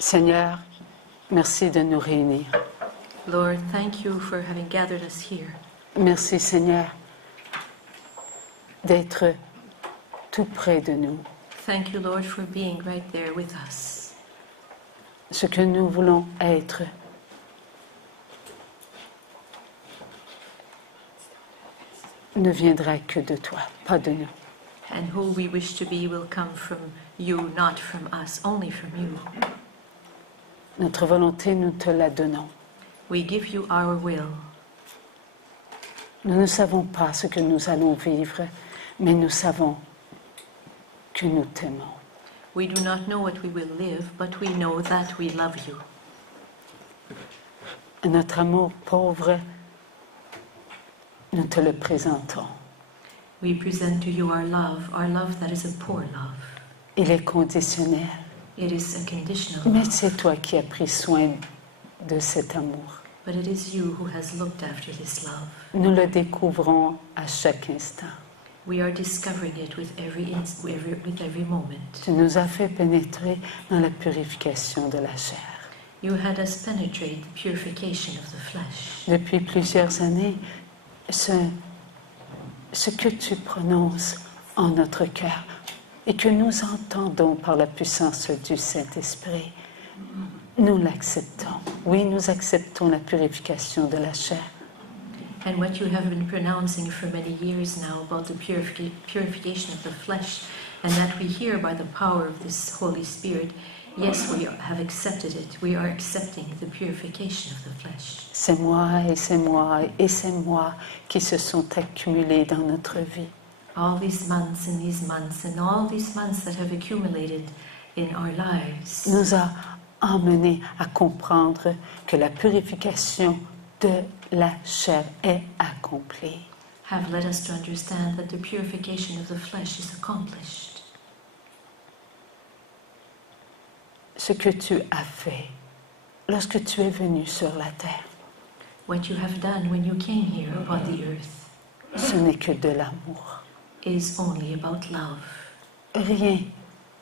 Seigneur, merci de nous réunir. Lord, thank you for having gathered us here. Merci, Seigneur, d'être tout près de nous. Thank you, Lord, for being right there with us. Ce que nous voulons être ne viendra que de toi, pas de nous. And who we wish to be will come from you, not from us, only from you. Notre volonté, nous te la donnons. We give you our will. Nous ne savons pas ce que nous allons vivre, mais nous savons que nous t'aimons. We do not know what we will live, but we know that we love you. Notre amour pauvre, nous te le présentons. We present to you our love that is a poor love. Il est conditionnel, It is a conditional mais love, c'est toi qui as pris soin de cet amour. but it is you who has looked after this love. Nous le découvrons à chaque instant. We are discovering it with every moment. Tu nous as fait pénétrer dans la purification de la chair. You had us penetrate the purification of the flesh. Depuis plusieurs années, ce que tu prononces en notre cœur et que nous entendons par la puissance du Saint-Esprit, nous l'acceptons. Oui, nous acceptons la purification de la chair. And what you have been pronouncing for many years now about the purification of the flesh, and that we hear by the power of this Holy Spirit, yes, we have accepted it. We are accepting the purification of the flesh. C'est moi et c'est moi et c'est moi qui se sont accumulés dans notre vie. All these months and these months and all these months that have accumulated in our lives Nous a amenés à comprendre que la purification de la chair est accomplie. have led us to understand that the purification of the flesh is accomplished. Ce que tu as fait lorsque tu es venu sur la terre, What you have done when you came here upon the earth ce n'est que de l'amour. is only about love. Rien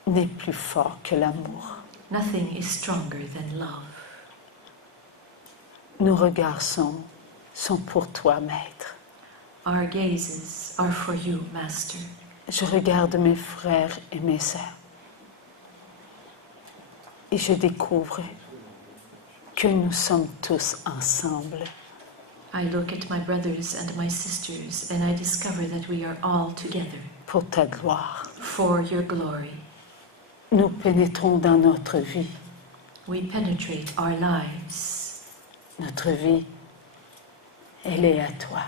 n'est plus fort que l'amour. Nothing is stronger than love. Nos regards sont pour toi, Maître. Our gazes are for you, Master. Je regarde mes frères et mes sœurs et je découvre que nous sommes tous ensemble I look at my brothers and my sisters and I discover that we are all together pour ta gloire. for your glory. Nous pénétrons dans notre vie. We penetrate our lives. Notre vie, elle est à toi.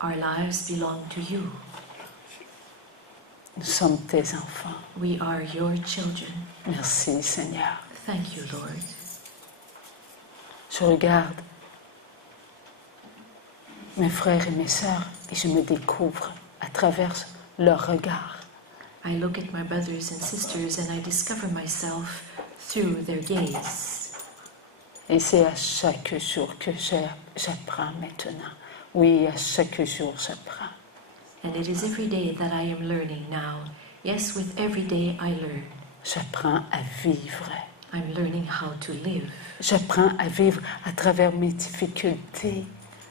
Our lives belong to you. Nous sommes tes enfants. We are your children. Merci, Seigneur. Thank you, Lord. Je regarde mes frères et mes sœurs et je me découvre à travers leur regard. I look at my brothers and sisters and I discover myself through their gaze. Et c'est à chaque jour que j'apprends maintenant. Oui, à chaque jour j'apprends. And it is every day that I am learning now. Yes, with every day I learn. J'apprends à vivre. I'm learning how to live. J'apprends à vivre à travers mes difficultés.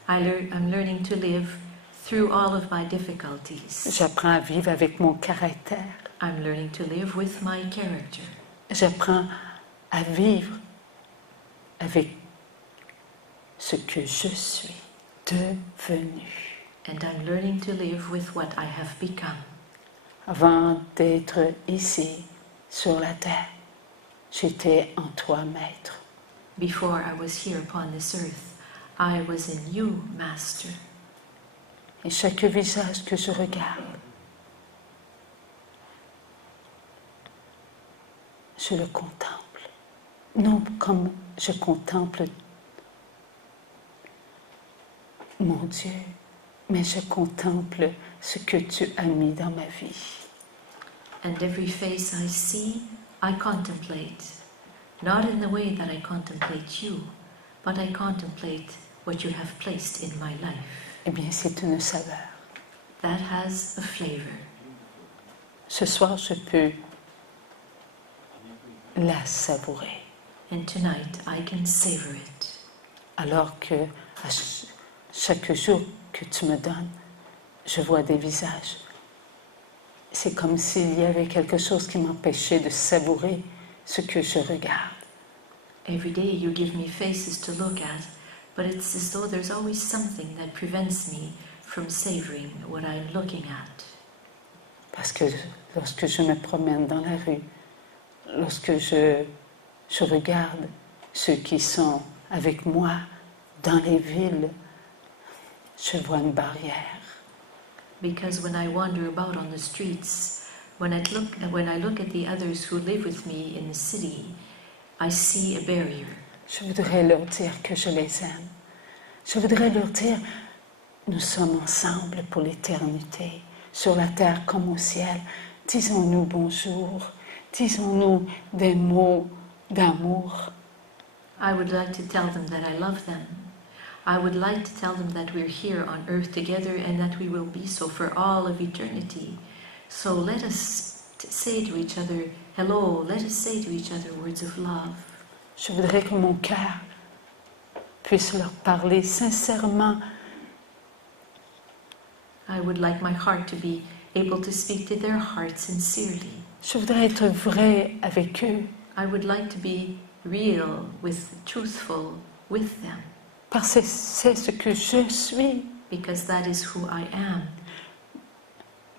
I'm learning to live through all of my difficulties. J'apprends à vivre avec mon caractère. I'm learning to live with my character. J'apprends à vivre avec ce que je suis devenu. And I'm learning to live with what I have become. Avant d'être ici, sur la terre, j'étais en toi, Maître. Before I was here upon this earth, I was in you, Master. Et chaque visage que je regarde, je le contemple. Non comme je contemple mon Dieu, mais je contemple ce que tu as mis dans ma vie. And every face I see, I contemplate. Not in the way that I contemplate you, but I contemplate what you have placed in my life. Eh bien, c'est une saveur. That has a flavor. Ce soir, je peux la savourer. And tonight I can savor it. Alors que chaque jour que tu me donnes, je vois des visages. C'est comme s'il y avait quelque chose qui m'empêchait de savourer ce que je regarde. Every day you give me faces to look at, but it's as though there's always something that prevents me from savoring what I'm looking at. Parce que lorsque je me promène dans la rue, lorsque je regarde ceux qui sont avec moi dans les villes, je vois une barrière. Because when I wander about on the streets, when I look at the others who live with me in the city, I see a barrier. Je voudrais leur dire que je les aime. Je voudrais leur dire, nous sommes ensemble pour l'éternité, sur la terre comme au ciel. Disons-nous bonjour, disons-nous des mots d'amour. I would like to tell them that I love them. I would like to tell them that we're here on earth together and that we will be so for all of eternity. So let us say to each other, hello, let us say to each other words of love. Je voudrais que mon cœur puisse leur parler sincèrement. I would like my heart to be able to speak to their heart sincerely. Je voudrais être vrai avec eux. I would like to be real, truthful with them. Parce que c'est ce que je suis. Because that is who I am.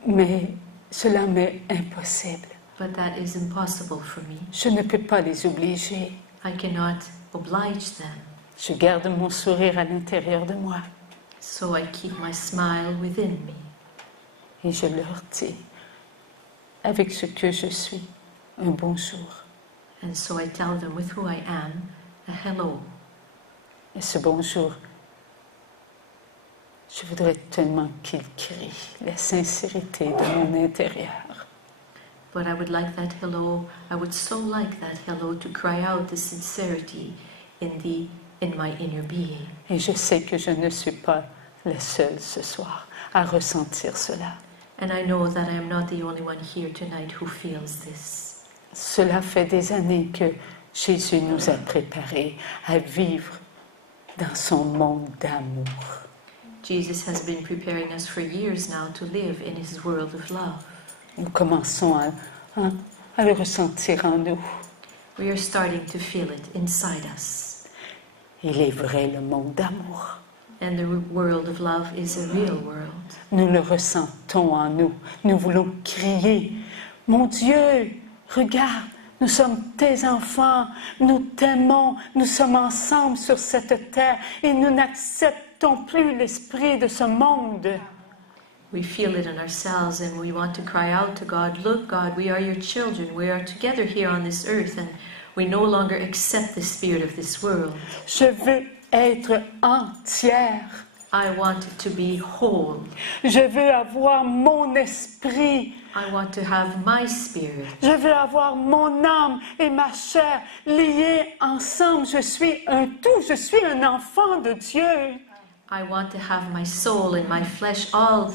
Mais cela m'est impossible. But that is impossible for me. Je ne peux pas les obliger. I cannot oblige them. Je garde mon sourire à l'intérieur de moi. So I keep my smile within me. Et je leur dis, avec ce que je suis, un bonjour. And so I tell them with who I am, a hello. Et ce bonjour, je voudrais tellement qu'il crie la sincérité de mon intérieur. But I would like that hello, I would so like that hello to cry out the sincerity in my inner being. Et je sais que je ne suis pas la seule ce soir à ressentir cela. And I know that I am not the only one here tonight who feels this. Cela fait des années que Jésus nous a préparés à vivre dans son monde d'amour. Jesus has been preparing us for years now to live in his world of love. Nous commençons à le ressentir en nous. We are starting to feel it inside us. Il est vrai le monde d'amour. And the world of love is a real world. Nous le ressentons en nous. Nous voulons crier, mon Dieu, regarde, nous sommes tes enfants, nous t'aimons, nous sommes ensemble sur cette terre et nous n'acceptons plus l'esprit de ce monde. We feel it in ourselves and we want to cry out to God, look God, we are your children, we are together here on this earth and we no longer accept the spirit of this world. Je veux être entière. I want to be whole. Je veux avoir mon esprit. I want to have my spirit. Je veux avoir mon âme et ma chair liées ensemble. Je suis un tout, je suis un enfant de Dieu. I want to have my soul and my flesh all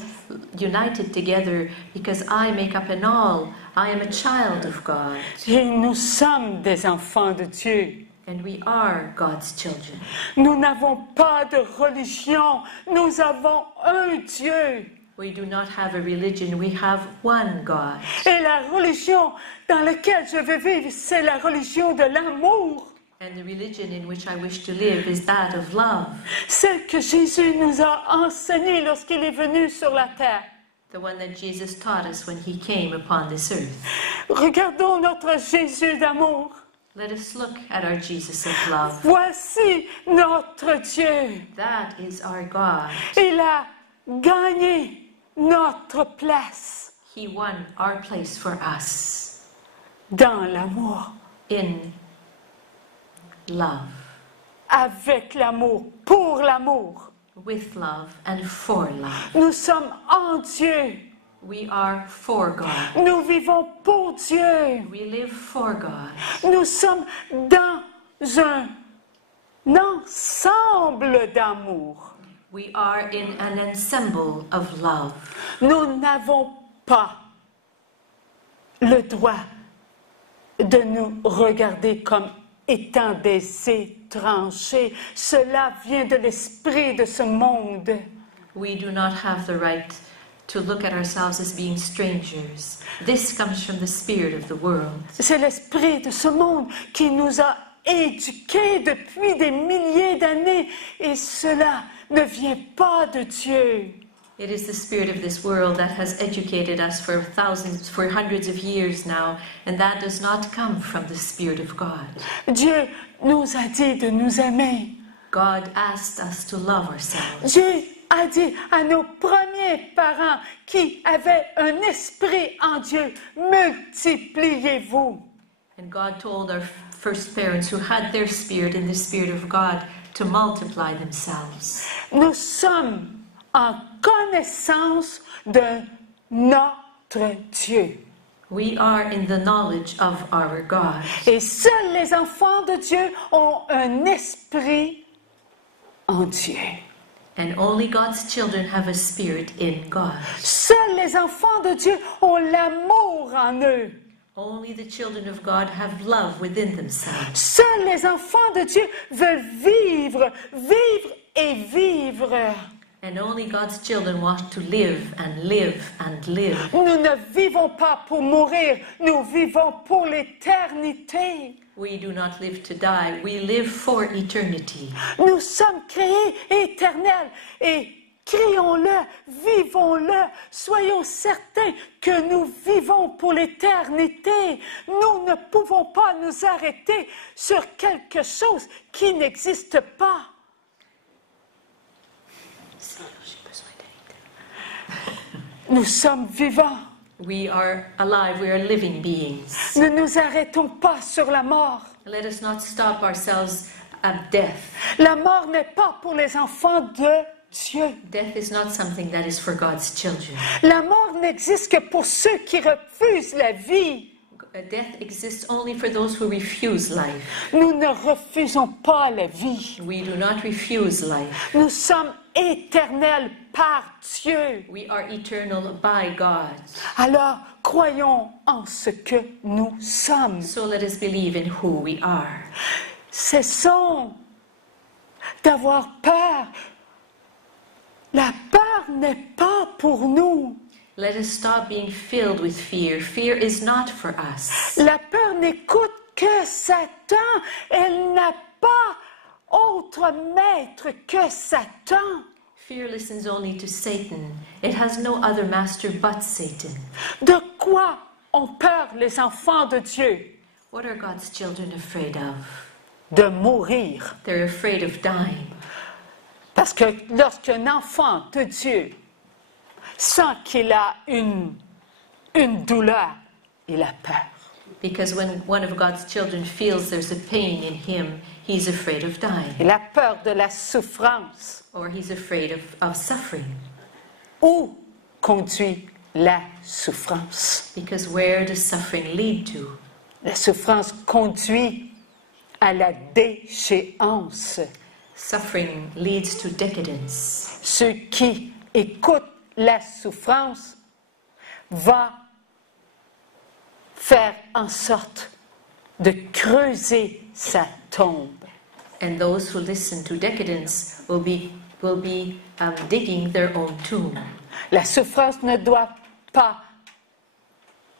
united together because I make up an all. I am a child of God. Et nous sommes des enfants de Dieu. And we are God's children. Nous n'avons pas de religion, nous avons un Dieu. We do not have a religion, we have one God. Et la religion dans laquelle je veux vivre, c'est la religion de l'amour. And the religion in which I wish to live is that of love. Celle que Jésus nous a enseignée lorsqu'il est venu sur la terre. The one that Jesus taught us when he came upon this earth. Regardons notre Jésus d'amour. Let us look at our Jesus of love. Voici notre Dieu. That is our God. Il a gagné notre place He won our place for us dans l'amour, in love, avec l'amour, pour l'amour. with love and for love. Nous sommes en Dieu. We are for God. Nous vivons pour Dieu. We live for God. Nous sommes dans un ensemble d'amour. We are in an ensemble of love. Nous n'avons pas le droit de nous regarder comme étant des étrangers. Cela vient de l'esprit de ce monde. We do not have the right to look at ourselves as being strangers. This comes from the spirit of the world. C'est l'esprit de ce monde qui nous a éduqués depuis des milliers d'années et cela ne vient pas de Dieu. It is the spirit of this world that has educated us for hundreds of years now, and that does not come from the Spirit of God. Dieu nous a dit de nous aimer. God asked us to love ourselves. Dieu a dit à nos premiers parents qui avaient un esprit en Dieu, multipliez-vous. And God told our first parents who had their spirit in the Spirit of God to multiply themselves. Nous sommes en connaissance de notre Dieu. We are in the knowledge of our God. Et seuls les enfants de Dieu ont un esprit en Dieu. And only God's children have a spirit in God. Seuls les enfants de Dieu ont l'amour en eux. Only the children of God have love within themselves. Seuls les enfants de Dieu veulent vivre, vivre et vivre. And only God's children want to live and live and live. Nous ne vivons pas pour mourir, nous vivons pour l'éternité. We do not live to die, we live for eternity. Nous sommes créés éternels et crions-le, vivons-le, soyons certains que nous vivons pour l'éternité. Nous ne pouvons pas nous arrêter sur quelque chose qui n'existe pas. Nous sommes vivants. We are alive, we are living beings. Ne nous arrêtons pas sur la mort. Let us not stop ourselves at death. La mort n'est pas pour les enfants de Dieu. Death is not something that is for God's children. La mort n'existe que pour ceux qui refusent la vie. Death exists only for those who refuse life. Nous ne refusons pas la vie. We do not refuse life. Nous sommes éternels par Dieu. We are eternal by God. Alors, croyons en ce que nous sommes. So let us believe in who we are. Cessons d'avoir peur. La peur n'est pas pour nous. Let us stop being filled with fear. Fear is not for us. La peur n'écoute que Satan. Elle n'a pas autre maître que Satan. Fear listens only to Satan. It has no other master but Satan. De quoi ont peur les enfants de Dieu? What are God's children afraid of? De mourir. They're afraid of dying. Parce que lorsqu'un enfant de Dieu sent qu'il a une douleur, il a peur. Because when one of God's children feels there's a pain in him, he's afraid of dying. Il a peur de la souffrance. Or he's afraid of suffering. Où conduit la souffrance? Because where does suffering lead to? La souffrance conduit à la déchéance. Suffering leads to decadence. Ceux qui écoutent la souffrance vont faire en sorte de creuser sa tombe. And those who listen to decadence will be digging their own tomb. La souffrance ne doit pas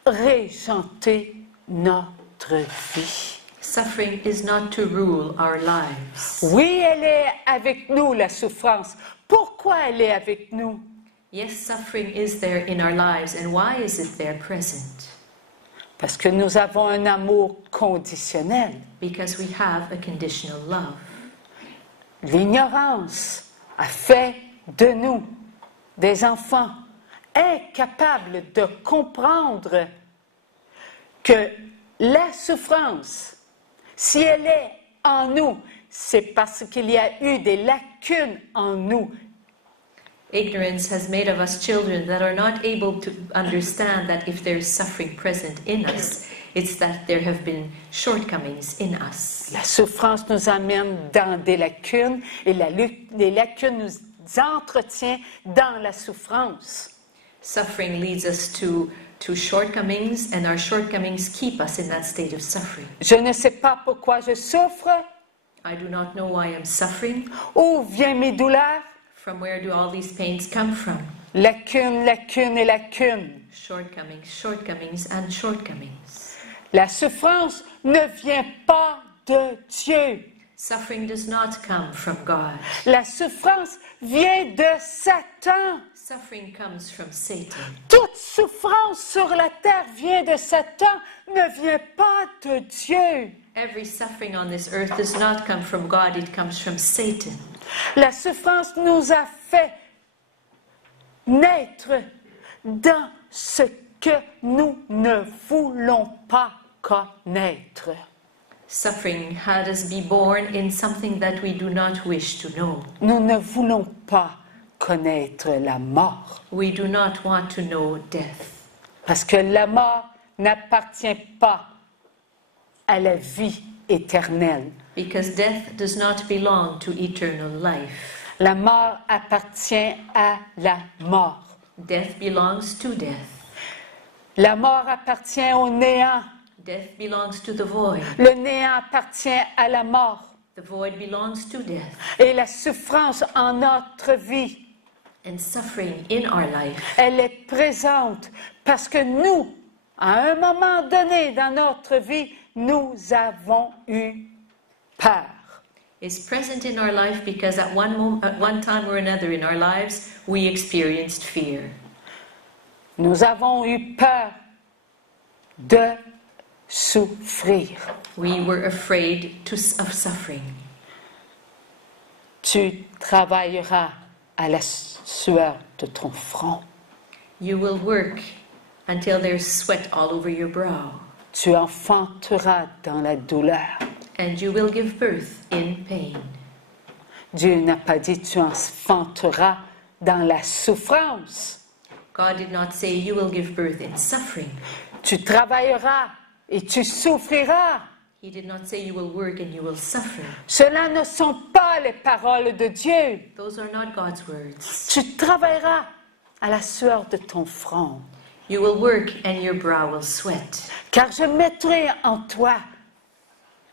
régenter notre vie. Suffering is not to rule our lives. Oui, elle est avec nous, la souffrance. Pourquoi elle est avec nous? Yes, suffering is there in our lives. And why is it there present? Parce que nous avons un amour conditionnel. Because we have a conditional love. L'ignorance a fait de nous des enfants incapables de comprendre que la souffrance, si elle est en nous, c'est parce qu'il y a eu des lacunes en nous. Ignorance has made of us children that are not able to understand that if there is suffering present in us, it's that there have been shortcomings in us. La souffrance nous amène dans des lacunes et les lacunes nous entretiennent dans la souffrance. Suffering leads us to to shortcomings, and our shortcomings keep us in that state of suffering. Je ne sais pas pourquoi je souffre, I do not know why I'm suffering. où viennent mes douleurs. From where do all these pains come from? Lacune, lacune et lacune. Shortcomings, shortcomings, and shortcomings. La souffrance ne vient pas de Dieu. Suffering does not come from God. La souffrance vient de Satan. Suffering comes from Satan. Toute souffrance sur la terre vient de Satan, ne vient pas de Dieu. Every suffering on this earth does not come from God, it comes from Satan. La souffrance nous a fait naître dans ce que nous ne voulons pas connaître. Suffering had us be born in something that we do not wish to know. Nous ne voulons pas connaître la mort. We do not want to know death. Parce que la mort n'appartient pas à la vie éternelle. Because death does not belong to eternal life. La mort appartient à la mort. Death belongs to death. La mort appartient au néant. Death belongs to the void. Le néant appartient à la mort. The void belongs to death. Et la souffrance en notre vie, And suffering in our life elle est présente parce que nous, à un moment donné dans notre vie, nous avons eu peur. is present in our life because at one time or another in our lives we experienced fear. Nous avons eu peur de souffrir. We were afraid of suffering. Tu travailleras à la sueur de ton front. You will work until there's sweat all over your brow. Tu enfanteras dans la douleur. And you will give birth in pain. Dieu n'a pas dit tu enfanteras dans la souffrance. God did not say you will give birth in suffering. Tu travailleras et tu souffriras. He did not say you will work and you will suffer. Cela ne sont pas les paroles de Dieu. Those are not God's words. Tu travailleras à la sueur de ton front. You will work and your brow will sweat. Car je mettrai en toi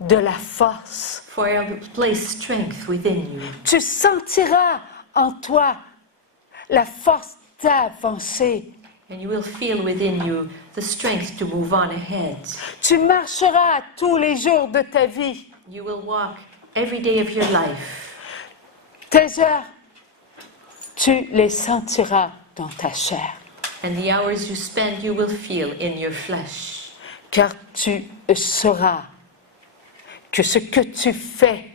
de la force. For I will place strength within you. Tu sentiras en toi la force d'avancer. And you will feel within you the strength to move on ahead. Tu marcheras tous les jours de ta vie. You will walk every day of your life. Tes heures, tu les sentiras dans ta chair. And the hours you spend, you will feel in your flesh. Car tu sauras que ce que tu fais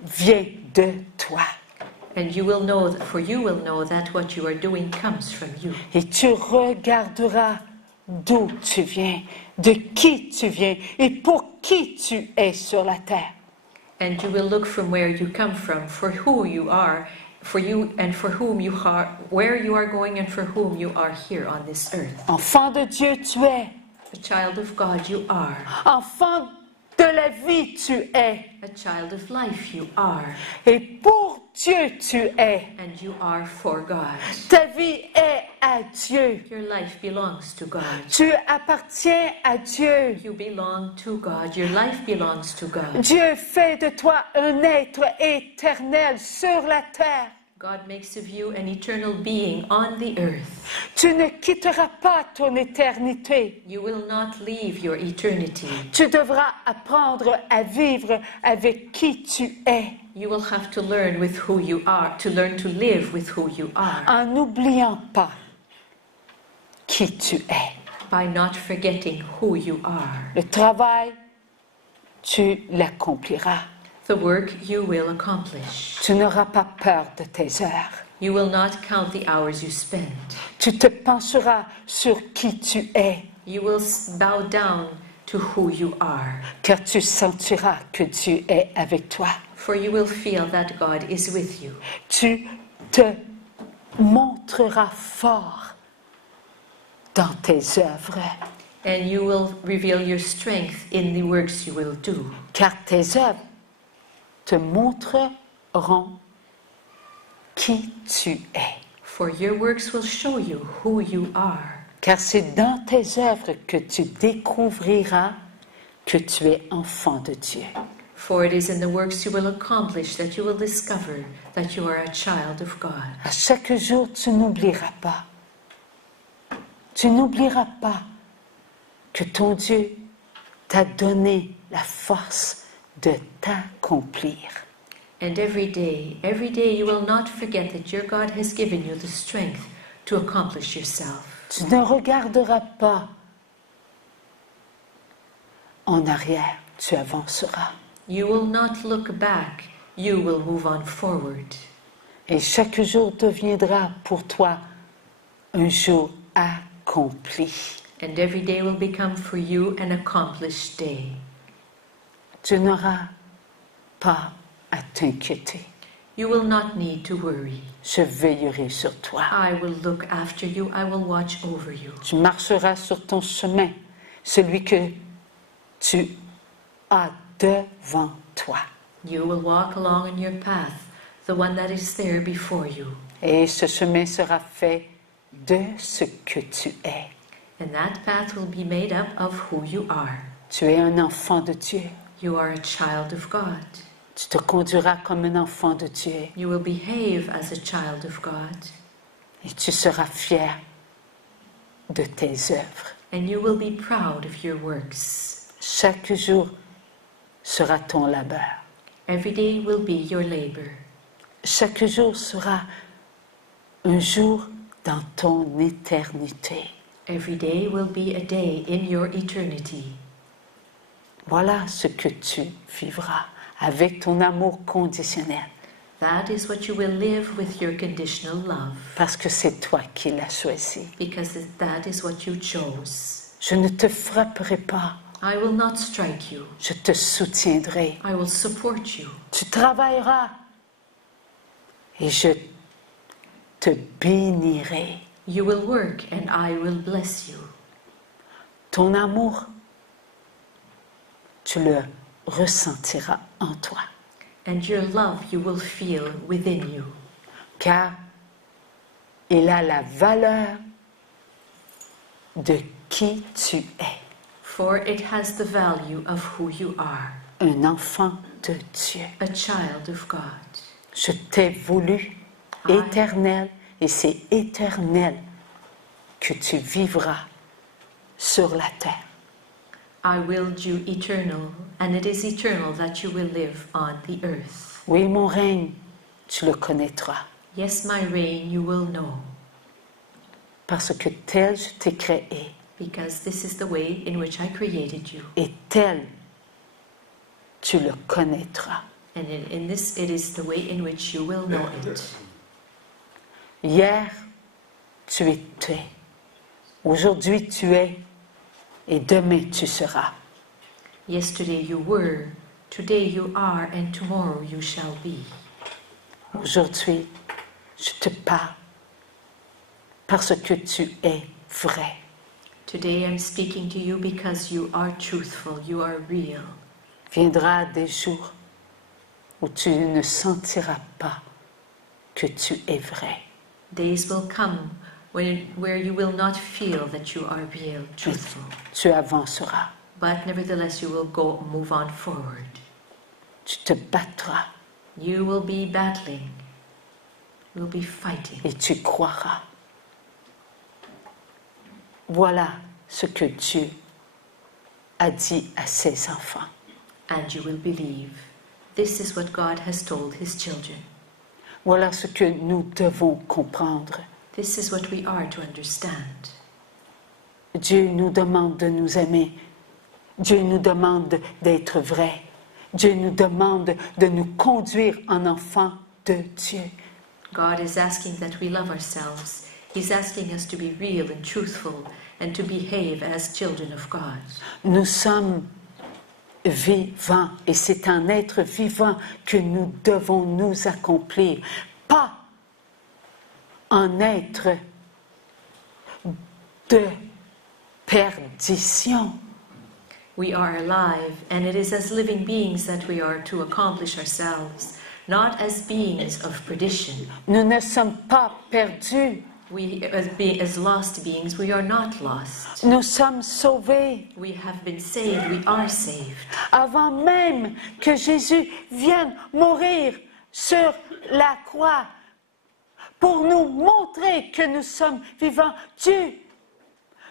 vient de toi. And you will know, for you will know that what you are doing comes from you. Et tu regarderas d'où tu viens, de qui tu viens et pour qui tu es sur la terre. And you will look from where you come from, for who you are, for you and for whom you are, where you are going and for whom you are here on this earth. Enfant de Dieu, tu es. A child of God you are. Enfant de la vie, tu es. A child of life you are. Et pour Dieu, tu es. And you are for God. Ta vie est à Dieu. Your life belongs to God. Tu appartiens à Dieu. You belong to God. Your life belongs to God. Dieu fait de toi un être éternel sur la terre. God makes of you an eternal being on the earth. Tu ne quitteras pas ton éternité. You will not leave your eternity. Tu devras apprendre à vivre avec qui tu es. You will have to learn with who you are, to learn to live with who you are. En n'oubliant pas qui tu es. By not forgetting who you are. Le travail, tu l'accompliras. The work you will accomplish. Tu n'auras pas peur de tes heures. You will not count the hours you spend. Tu te pencheras sur qui tu es. You will bow down to who you are. Car tu sentiras que Dieu est avec toi. For you will feel that God is with you. Tu te montreras fort dans tes œuvres. And you will reveal your strength in the works you will do. Car tes œuvres te montreront qui tu es. For your works will show you who you are. Car c'est dans tes œuvres que tu découvriras que tu es enfant de Dieu. For it is in the works you will accomplish that you will discover that you are a child of God. À chaque jour, tu n'oublieras pas. Tu n'oublieras pas que ton Dieu t'a donné la force de t'accomplir. And every day you will not forget that your God has given you the strength to accomplish yourself. Tu ne regarderas pas en arrière, tu avanceras. You will not look back, you will move on forward. Et chaque jour deviendra pour toi un jour accompli. And every day will become for you an accomplished day. Tu n'auras pas à t'inquiéter. You will not need to worry. Je veillerai sur toi. I will look after you, I will watch over you. Tu marcheras sur ton chemin, celui que tu as devant toi. You will walk along in your path, the one that is there before you. Et ce chemin sera fait de ce que tu es. And that path will be made up of who you are. Tu es un enfant de Dieu. You are a child of God. Tu te conduiras comme un enfant de Dieu. You will behave as a child of God. Et tu seras fier de tes œuvres. And you will be proud of your works. Chaque jour sera ton labeur. Every day will be your labor. Chaque jour sera un jour dans ton éternité. Every day will be a day in your eternity. Voilà ce que tu vivras avec ton amour conditionnel. That is what you will live with your conditional love. Parce que c'est toi qui l'as choisi. Because that is what you chose. Je ne te frapperai pas. I will not strike you. Je te soutiendrai. I will support you. Tu travailleras. Et je te bénirai. You will work and I will bless you. Ton amour, tu le ressentiras en toi. And your love you will feel within you. Car il a la valeur de qui tu es. For it has the value of who you are. Un enfant de Dieu. A child of God. Je t'ai voulu éternel et c'est éternel que tu vivras sur la terre. I willed you eternal, and it is eternal that you will live on the earth. Oui, mon règne, tu le connaîtras. Yes, my reign you will know. Parce que tel je t'ai créé. Because this is the way in which I created you. Et tel tu le connaîtras. And in this it is the way in which you will know it. Hier, tu étais. Aujourd'hui, tu es. Et demain, tu seras. Yesterday you were, today you are, and tomorrow you shall be. Aujourd'hui, je te parle parce que tu es vrai. Today I'm speaking to you because you are truthful, you are real. Viendra des jours où tu ne sentiras pas que tu es vrai. Days will come where you will not feel that you are real, truthful. Tu avanceras. But nevertheless you will move on forward. Tu te battras. You will be battling. You will be fighting. Et tu croiras. Voilà ce que Dieu a dit à ses enfants. And you will believe. This is what God has told his children. Voilà ce que nous devons comprendre. This is what we are to understand. Dieu nous demande de nous aimer. Dieu nous demande d'être vrai. Dieu nous demande de nous conduire en enfants de Dieu. God is asking that we love ourselves. He's asking us to be real and truthful and to behave as children of God. Nous sommes vivants et c'est en être vivant que nous devons nous accomplir. Pas en être de perdition. We are alive, and it is as living beings that we are to accomplish ourselves, not as beings of perdition. Nous ne sommes pas perdus. As lost beings, we are not lost. Nous sommes sauvés. We have been saved. We are saved. Avant même que Jésus vienne mourir sur la croix pour nous montrer que nous sommes vivants, Dieu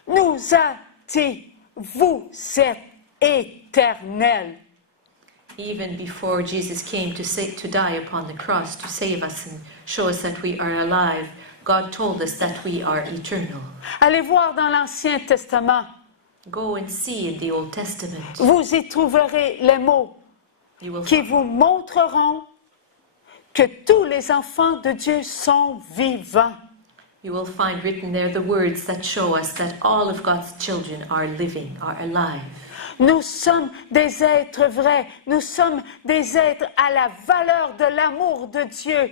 nous a dit, vous êtes éternels. Even before Jesus came to die upon the cross to save us and show us that we are alive, God told us that we are eternal. Allez voir dans l'Ancien Testament. Go and see in the Old Testament. Vous y trouverez les mots qui vous montreront que tous les enfants de Dieu sont vivants. You will find written there the words that show us that all of God's children are living, are alive. Nous sommes des êtres vrais. Nous sommes des êtres à la valeur de l'amour de Dieu.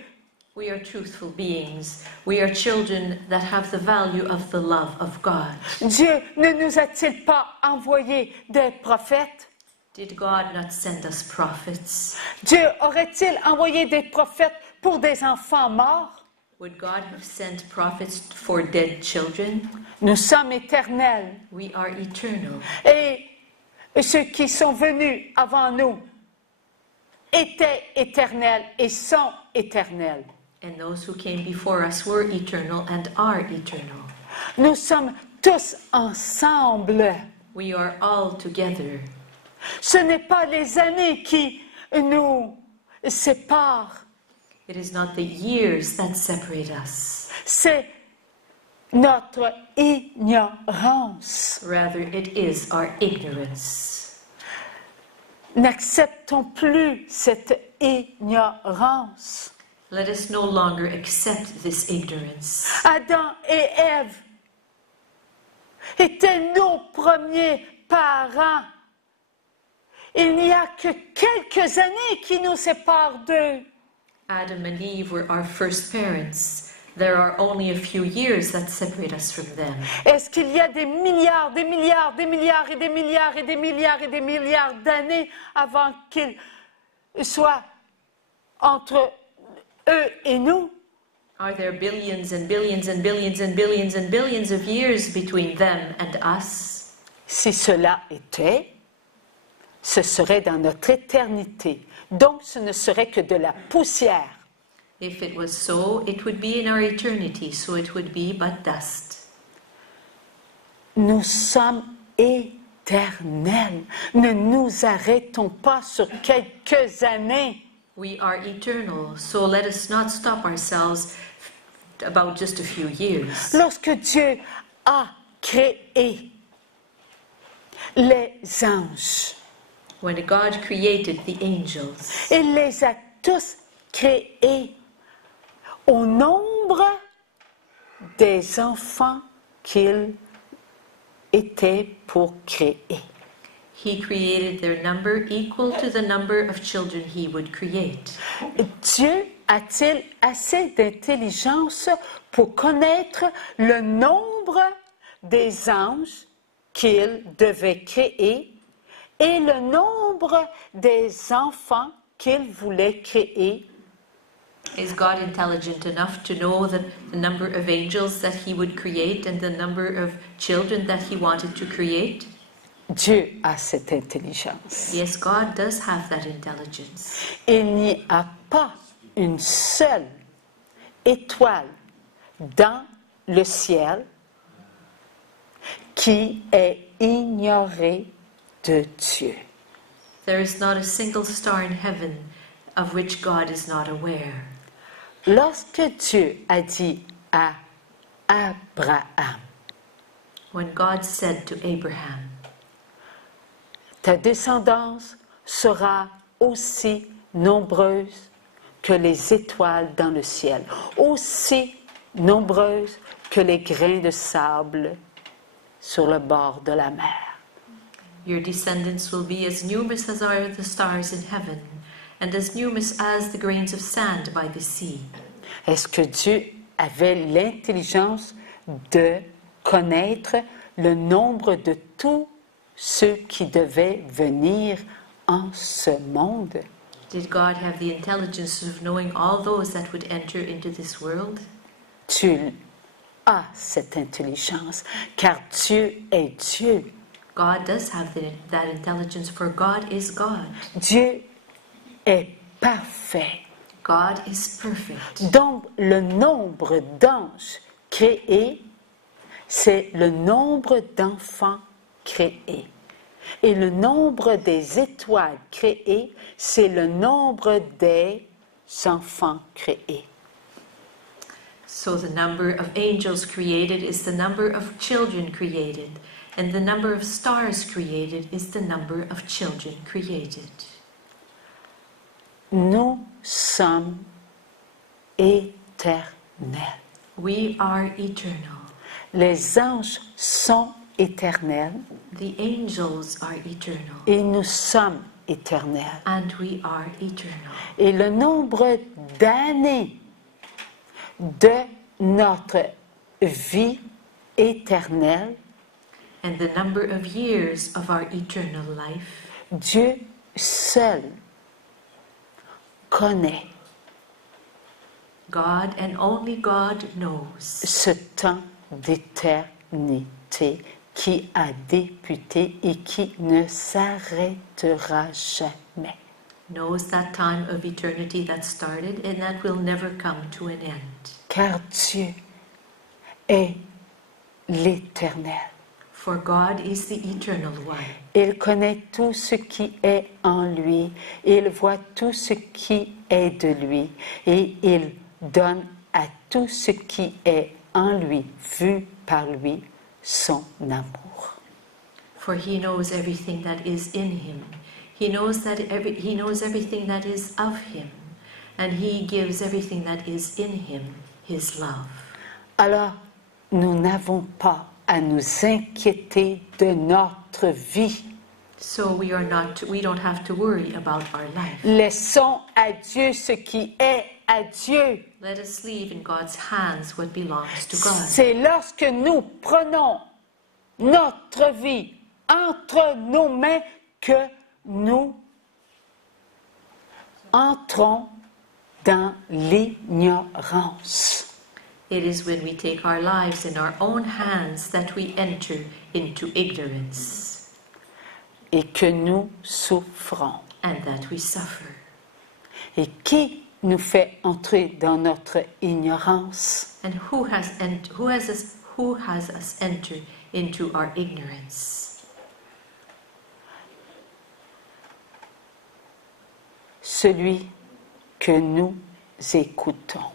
We are truthful beings. We are children that have the value of the love of God. Dieu ne nous a-t-il pas envoyé des prophètes? Did God not send us prophets? Dieu aurait-il envoyé des prophètes pour des enfants morts? Would God have sent prophets for dead children? Nous sommes éternels. We are eternal. Et ceux qui sont venus avant nous étaient éternels et sont éternels. And those who came before us were eternal and are eternal. Nous sommes tous ensemble. We are all together. Ce n'est pas les années qui nous séparent. It is not the years that separate us. C'est notre ignorance. Rather, it is our ignorance. N'acceptons plus cette ignorance. Let us no longer accept this ignorance. Adam et Ève étaient nos premiers parents. Il n'y a que quelques années qui nous séparent d'eux. Adam and Eve were our first parents. There are only a few years that separate us from them. Est-ce qu'il y a des milliards, des milliards, des milliards et des milliards et des milliards et des milliards d'années avant qu'ils soient entre eux et nous? Are there billions and billions and billions and billions and billions of years between them and us? Si cela était, ce serait dans notre éternité. Donc ce ne serait que de la poussière. If it was so, it would be in our eternity, so it would be but dust. Nous sommes éternels. Ne nous arrêtons pas sur quelques années. We are eternal, so let us not stop ourselves about just a few years. Lorsque Dieu a créé les anges, When God created the angels, il les a tous créés au nombre des enfants qu'il était pour créer. He created their number equal to the number of children he would create. Dieu a-t-il assez d'intelligence pour connaître le nombre des anges qu'il devait créer et le nombre des enfants qu'il voulait créer? Is God intelligent enough to know the number of angels that he would create and the number of children that he wanted to create? Dieu a cette intelligence. Yes, God does have that intelligence. Il n'y a pas une seule étoile dans le ciel qui est ignorée de Dieu. There is not a single star in heaven of which God is not aware. Lorsque Dieu a dit à Abraham, When God said to Abraham, ta descendance sera aussi nombreuse que les étoiles dans le ciel, aussi nombreuse que les grains de sable sur le bord de la mer. your descendants will be as numerous as are the stars in heaven, and as numerous as the grains of sand by the sea. Est-ce que Dieu avait l'intelligence de connaître le nombre de tous ceux qui devaient venir en ce monde? Did God have the intelligence of knowing all those that would enter into this world? Tu a cette intelligence, car Dieu est Dieu. God does have that intelligence, for God is God. Dieu est parfait. God is perfect. Donc, le nombre d'anges créés, c'est le nombre d'enfants créés. Et le nombre des étoiles créées, c'est le nombre des enfants créés. So the number of angels created is the number of children created, and the number of stars created is the number of children created. Nous sommes éternels. We are eternal. Les anges sont éternels The angels are eternal, et nous sommes éternels. and we are eternal. Et le nombre d'années de notre vie éternelle, And the number of years of our eternal life, Dieu seul connaît God and only God knows ce temps d'éternité qui a débuté et qui ne s'arrêtera jamais. knows that time of eternity that started and that will never come to an end. Car Dieu est l'Éternel. For God is the eternal one. Il connaît tout ce qui est en lui. Il voit tout ce qui est de lui. Et il donne à tout ce qui est en lui, vu par lui, son amour. For he knows everything that is in him. He knows everything that is of him, and he gives everything that is in him his love. Alors, nous n'avons pas à nous inquiéter de notre vie. So we don't have to worry about our life. Laissons à Dieu ce qui est à Dieu. Let us leave in God's hands what belongs to God. C'est lorsque nous prenons notre vie entre nos mains que nous entrons dans l'ignorance. It is when we take our lives in our own hands that we enter into ignorance Et que nous souffrons. and that we suffer. Et qui nous fait entrer dans notre ignorance? And who has us enter into our ignorance? Celui que nous écoutons.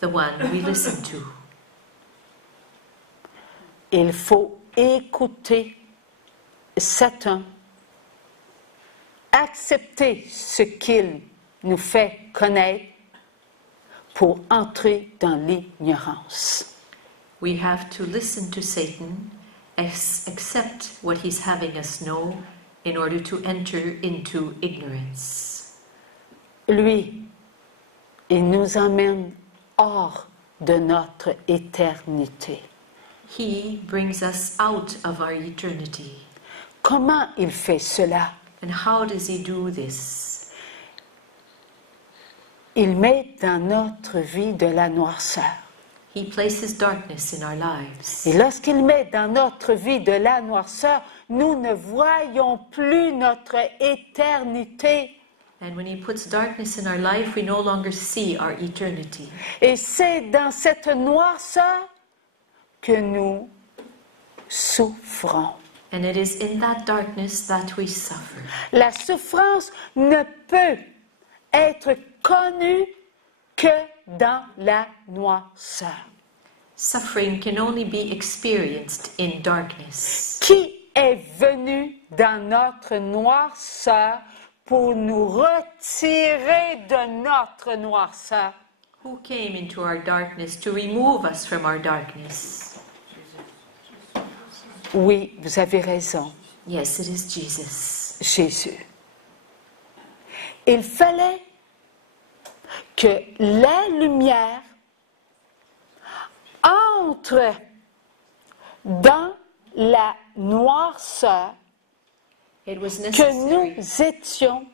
The one we listen to. Il faut écouter Satan, accepter ce qu'il nous fait connaître pour entrer dans l'ignorance. We have to listen to Satan, accept what he's having us know in order to enter into ignorance. Lui, il nous emmène hors de notre éternité. He brings us out of our eternity. Comment il fait cela? And how does he do this? Il met dans notre vie de la noirceur. He places darkness in our lives. Et lorsqu'il met dans notre vie de la noirceur, nous ne voyons plus notre éternité. And when he puts darkness in our life, we no longer see our eternity. Et c'est dans cette noirceur que nous souffrons. And it is in that darkness that we suffer. La souffrance ne peut être connue que dans la noirceur. Suffering can only be experienced in darkness. Qui est venu dans notre noirceur pour nous retirer de notre noirceur? Who came into our darkness to remove us from our darkness? Oui, vous avez raison, Yes, it is Jesus. Jésus. Il fallait que la lumière entre dans la noirceur It was que necessary. nous étions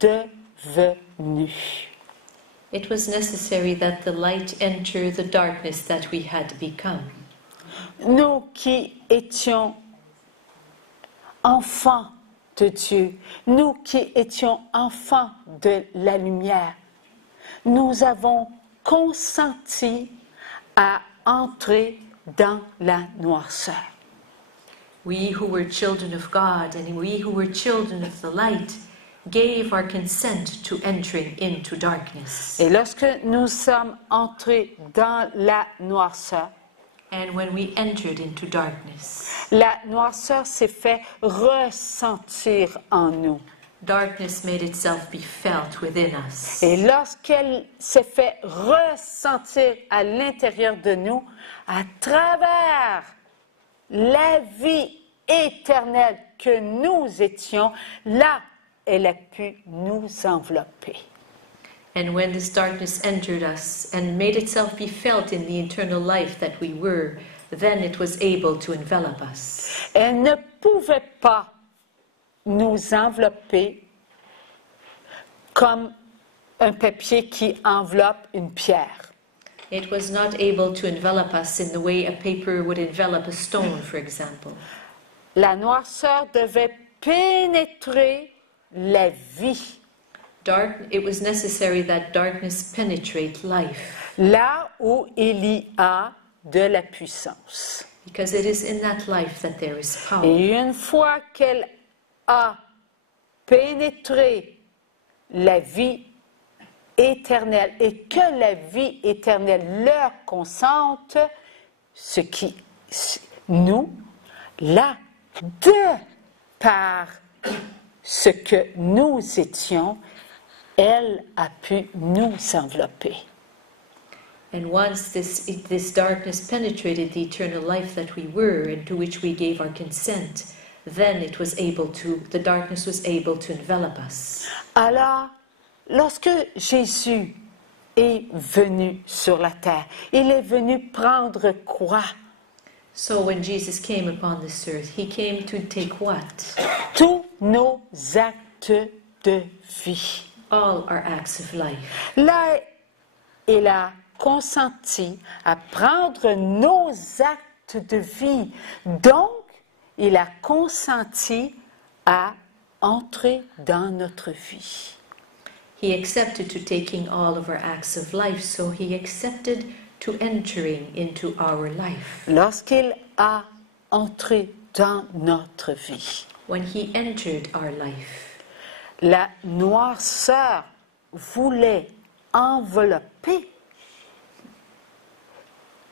devenus. It was necessary that the light enter the darkness that we had become. nous qui étions enfants de Dieu, nous qui étions enfants de la lumière, nous avons consenti à entrer dans la noirceur. We who were children of God and we who were children of the light gave our consent to entering into darkness. Et lorsque nous sommes entrés dans la noirceur, And when we entered into darkness, la noirceur s'est fait ressentir en nous. darkness made itself be felt within us. Et lorsqu'elle s'est fait ressentir à l'intérieur de nous, à travers la vie éternelle que nous étions, là, elle a pu nous envelopper. And when this darkness entered us and made itself be felt in the eternal life that we were, then it was able to envelop us. Elle ne pouvait pas nous envelopper comme un papier qui enveloppe une pierre. It was not able to envelop us in the way a paper would envelop a stone, for example. La noirceur devait pénétrer la vie. It was necessary that darkness penetrate life, Là où il y a de la puissance. because it is in that life that there is power. Et une fois qu'elle a pénétré la vie éternelle et que la vie éternelle leur consente, ce qui nous, là, de par ce que nous étions, elle a pu nous envelopper. And once this darkness penetrated the eternal life that we were, and to which we gave our consent, then the darkness was able to envelop us. Alors, lorsque Jésus est venu sur la terre, il est venu prendre quoi? So when Jesus came upon this earth, he came to take what? Tous nos actes de vie. All our acts of life. Là, il a consenti à prendre nos actes de vie. Donc, il a consenti à entrer dans notre vie. He accepted to taking all of our acts of life, so he accepted to entering into our life. Lorsqu'il a entré dans notre vie, When he entered our life, la noirceur voulait envelopper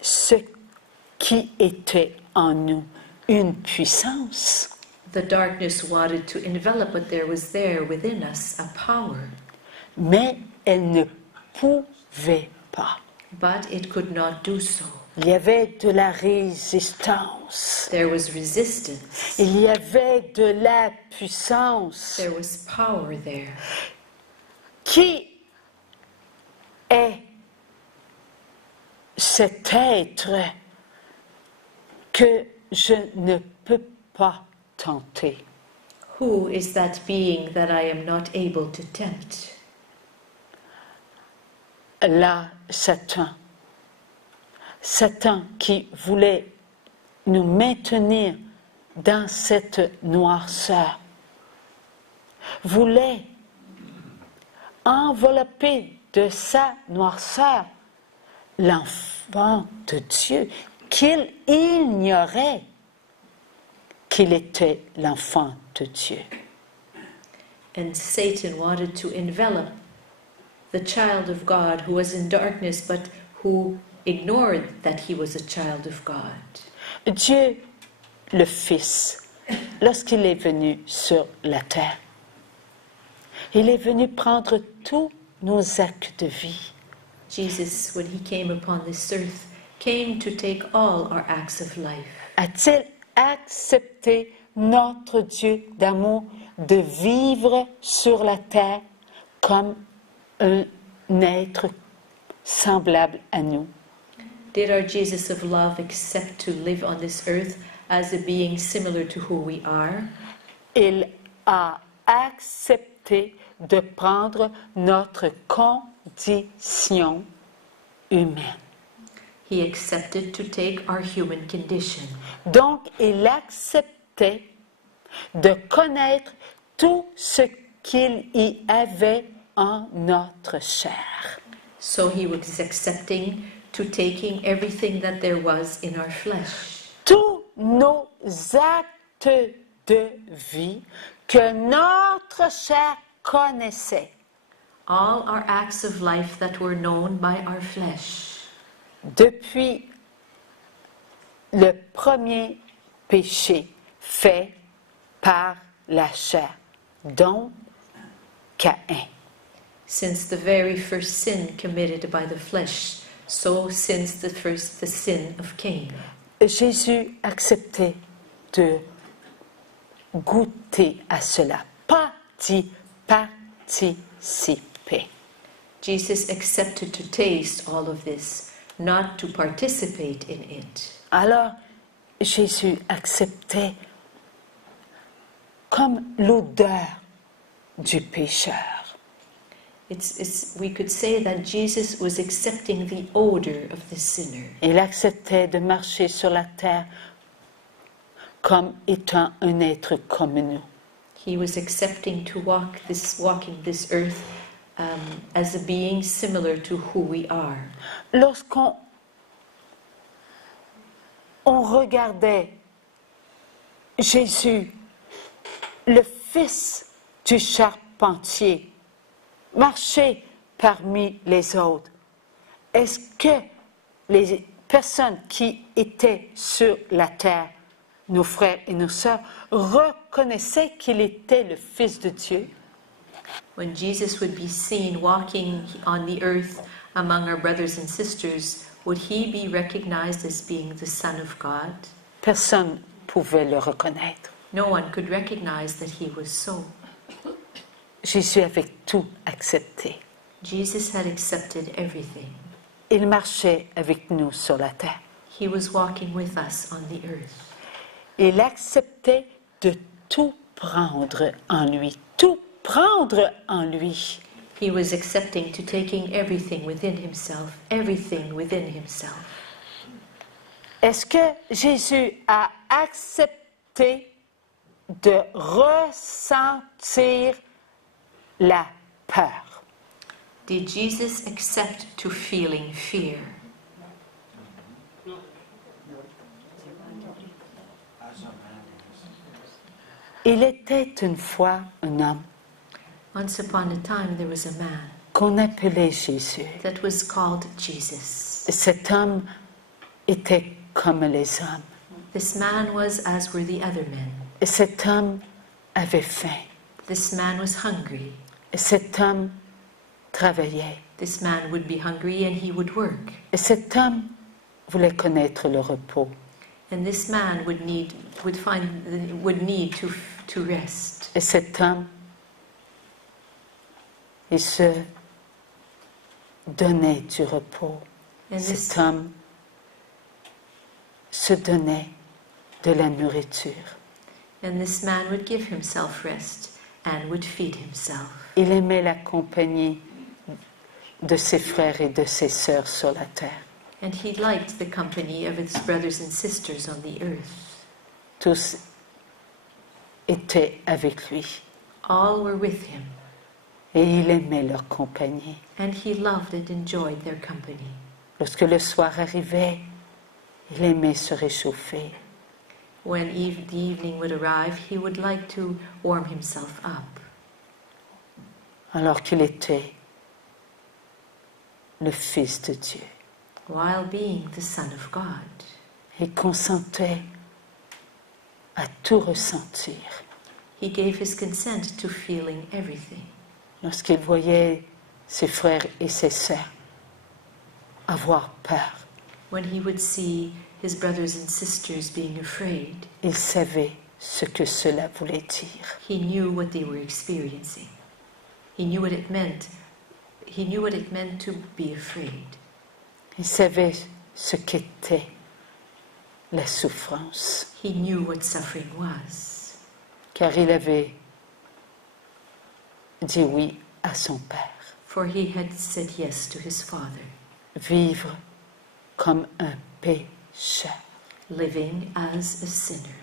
ce qui était en nous, une puissance. the darkness wanted to envelop what there was there within us, a power, Mais elle ne pouvait pas. but it could not do so. Il y avait de la résistance. There was resistance. Il y avait de la puissance. There was power there. Qui est cet être que je ne peux pas tenter? Who is that being that I am not able to tempt? Là, Satan. Satan qui voulait nous maintenir dans cette noirceur, voulait envelopper de sa noirceur l'enfant de Dieu, qu'il ignorait qu'il était l'enfant de Dieu. And Satan wanted to envelop the child of God who was in darkness, but who ignored that he was a child of God. Dieu, le Fils, lorsqu'il est venu sur la terre, il est venu prendre tous nos actes de vie. Jesus, when he came upon this earth, came to take all our acts of life. A-t-il accepté notre Dieu d'amour de vivre sur la terre comme un être semblable à nous? Did our Jesus of love accept to live on this earth as a being similar to who we are? Il a accepté de prendre notre condition humaine. He accepted to take our human condition. Donc, il acceptait de connaître tout ce qu'il y avait en notre chair. So he was accepting to taking everything that there was in our flesh. Tous nos actes de vie que notre chair connaissait. All our acts of life that were known by our flesh. Depuis le premier péché fait par la chair, dont Caïn. Since the very first sin committed by the flesh, so since the sin of Cain. Jésus acceptait de goûter à cela, participer. Jesus accepted to taste all of this, not to participate in it. Alors, Jésus acceptait comme l'odeur du pécheur. We could say that Jesus was accepting the odor of the sinner. Il acceptait de marcher sur la terre comme étant un être comme nous. He was accepting to walking this earth as a being similar to who we are. Lorsqu'on regardait Jésus, le fils du charpentier, marcher parmi les autres, est-ce que les personnes qui étaient sur la terre, nos frères et nos sœurs, reconnaissaient qu'il était le Fils de Dieu? When Jesus would be seen walking on the earth among our brothers and sisters, would he be recognized as being the Son of God? Personne ne pouvait le reconnaître. No one could recognize that he was so. Jésus avait tout accepté. Jesus had accepted everything. Il marchait avec nous sur la terre. He was walking with us on the earth. Il acceptait de tout prendre en lui. Tout prendre en lui. He was accepting to taking everything within himself, everything within himself. Est-ce que Jésus a accepté de ressentir la peur? Did Jesus accept to feeling fear? Il était une fois un homme Once upon a time there was a man qu'on appelait Jésus. that was called Jesus. Cet homme était comme les hommes. This man was as were the other men. Cet homme avait faim. This man was hungry. Cet homme travaillait. This man would be hungry and he would work. Cet homme voulait connaître le repos. And this man would need to rest. Et cet homme, il se donnait du repos. And this, Cet homme se donnait de la nourriture. and this man would give himself rest and would feed himself. Il aimait la compagnie de ses frères et de ses sœurs sur la terre. And he liked the company of his brothers and sisters on the earth. Tous étaient avec lui All were with him, et il aimait leur compagnie. and he loved and enjoyed their company. Lorsque le soir arrivait, il aimait se réchauffer. When the evening would arrive, he would like to warm himself up, Alors qu'il était le Fils de Dieu. while being the Son of God. Il consentait à tout ressentir. He gave his consent to feeling everything. Lorsqu'il voyait ses frères et ses sœurs avoir peur, When he would see his brothers and sisters being afraid, il savait ce que cela voulait dire. he knew what they were experiencing. He knew what it meant. He knew what it meant to be afraid. Il savait ce qu'était la souffrance, He knew what suffering was, car il avait dit oui à son Père. for he had said yes to his Father. Vivre comme un pécheur. living as a sinner.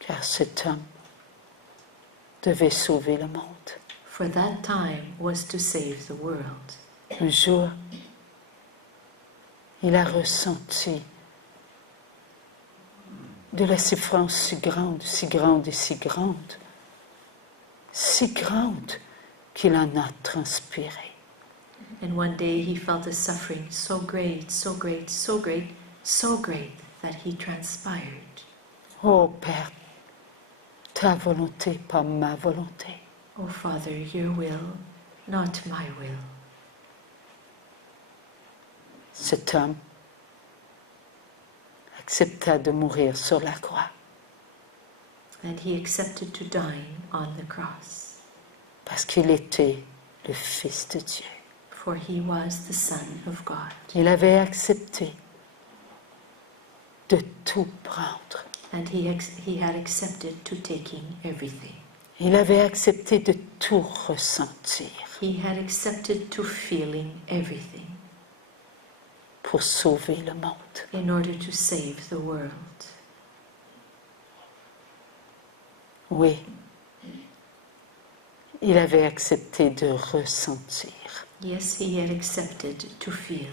Car cet homme devait sauver le monde. For that time was to save the world. Un jour, il a ressenti de la souffrance si grande, si grande et si grande qu'il en a transpiré. And one day he felt a suffering so great, so great, so great, so great that he transpired. Oh Père, ta volonté, pas ma volonté. Oh Father, your will, not my will. Cet homme accepta de mourir sur la croix And he accepted to die on the cross, parce qu'il était le Fils de Dieu. for he was the Son of God. Il avait accepté de tout prendre. And he had accepted to taking everything. Il avait accepté de tout ressentir He had accepted to feeling everything pour sauver le monde. in order to save the world. Oui, il avait accepté de ressentir, Yes, he had accepted to feel,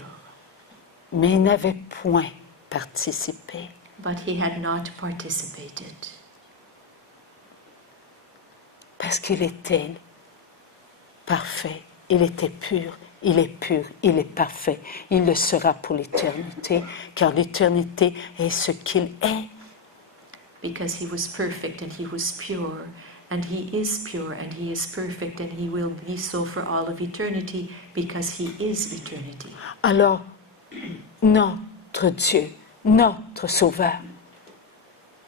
mais il n'avait point participé. but he had not participated Parce qu'il était parfait, il était pur, il est pur, il est parfait. Il le sera pour l'éternité, car l'éternité est ce qu'il est. because he was perfect and he was pure, and he is pure and he is perfect and he will be so for all of eternity because he is eternity. Alors, notre Dieu, notre Sauveur,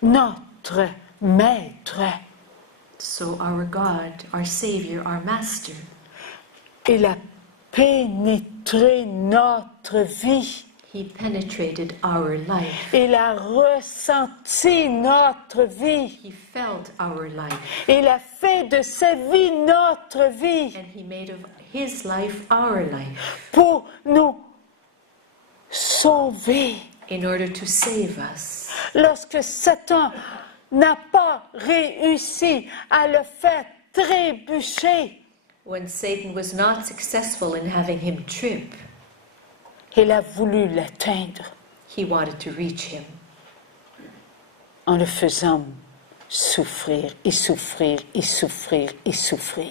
notre Maître, So our God, our Savior, our Master, il a pénétré notre vie. he penetrated our life. Il a ressenti notre vie. He felt our life. Il a fait de sa vie notre vie And he made of his life our life pour nous sauver. in order to save us. Lorsque Satan n'a pas réussi à le faire trébucher, When Satan was not successful in having him trip, il a voulu l'atteindre he wanted to reach him en le faisant souffrir et souffrir et souffrir et souffrir.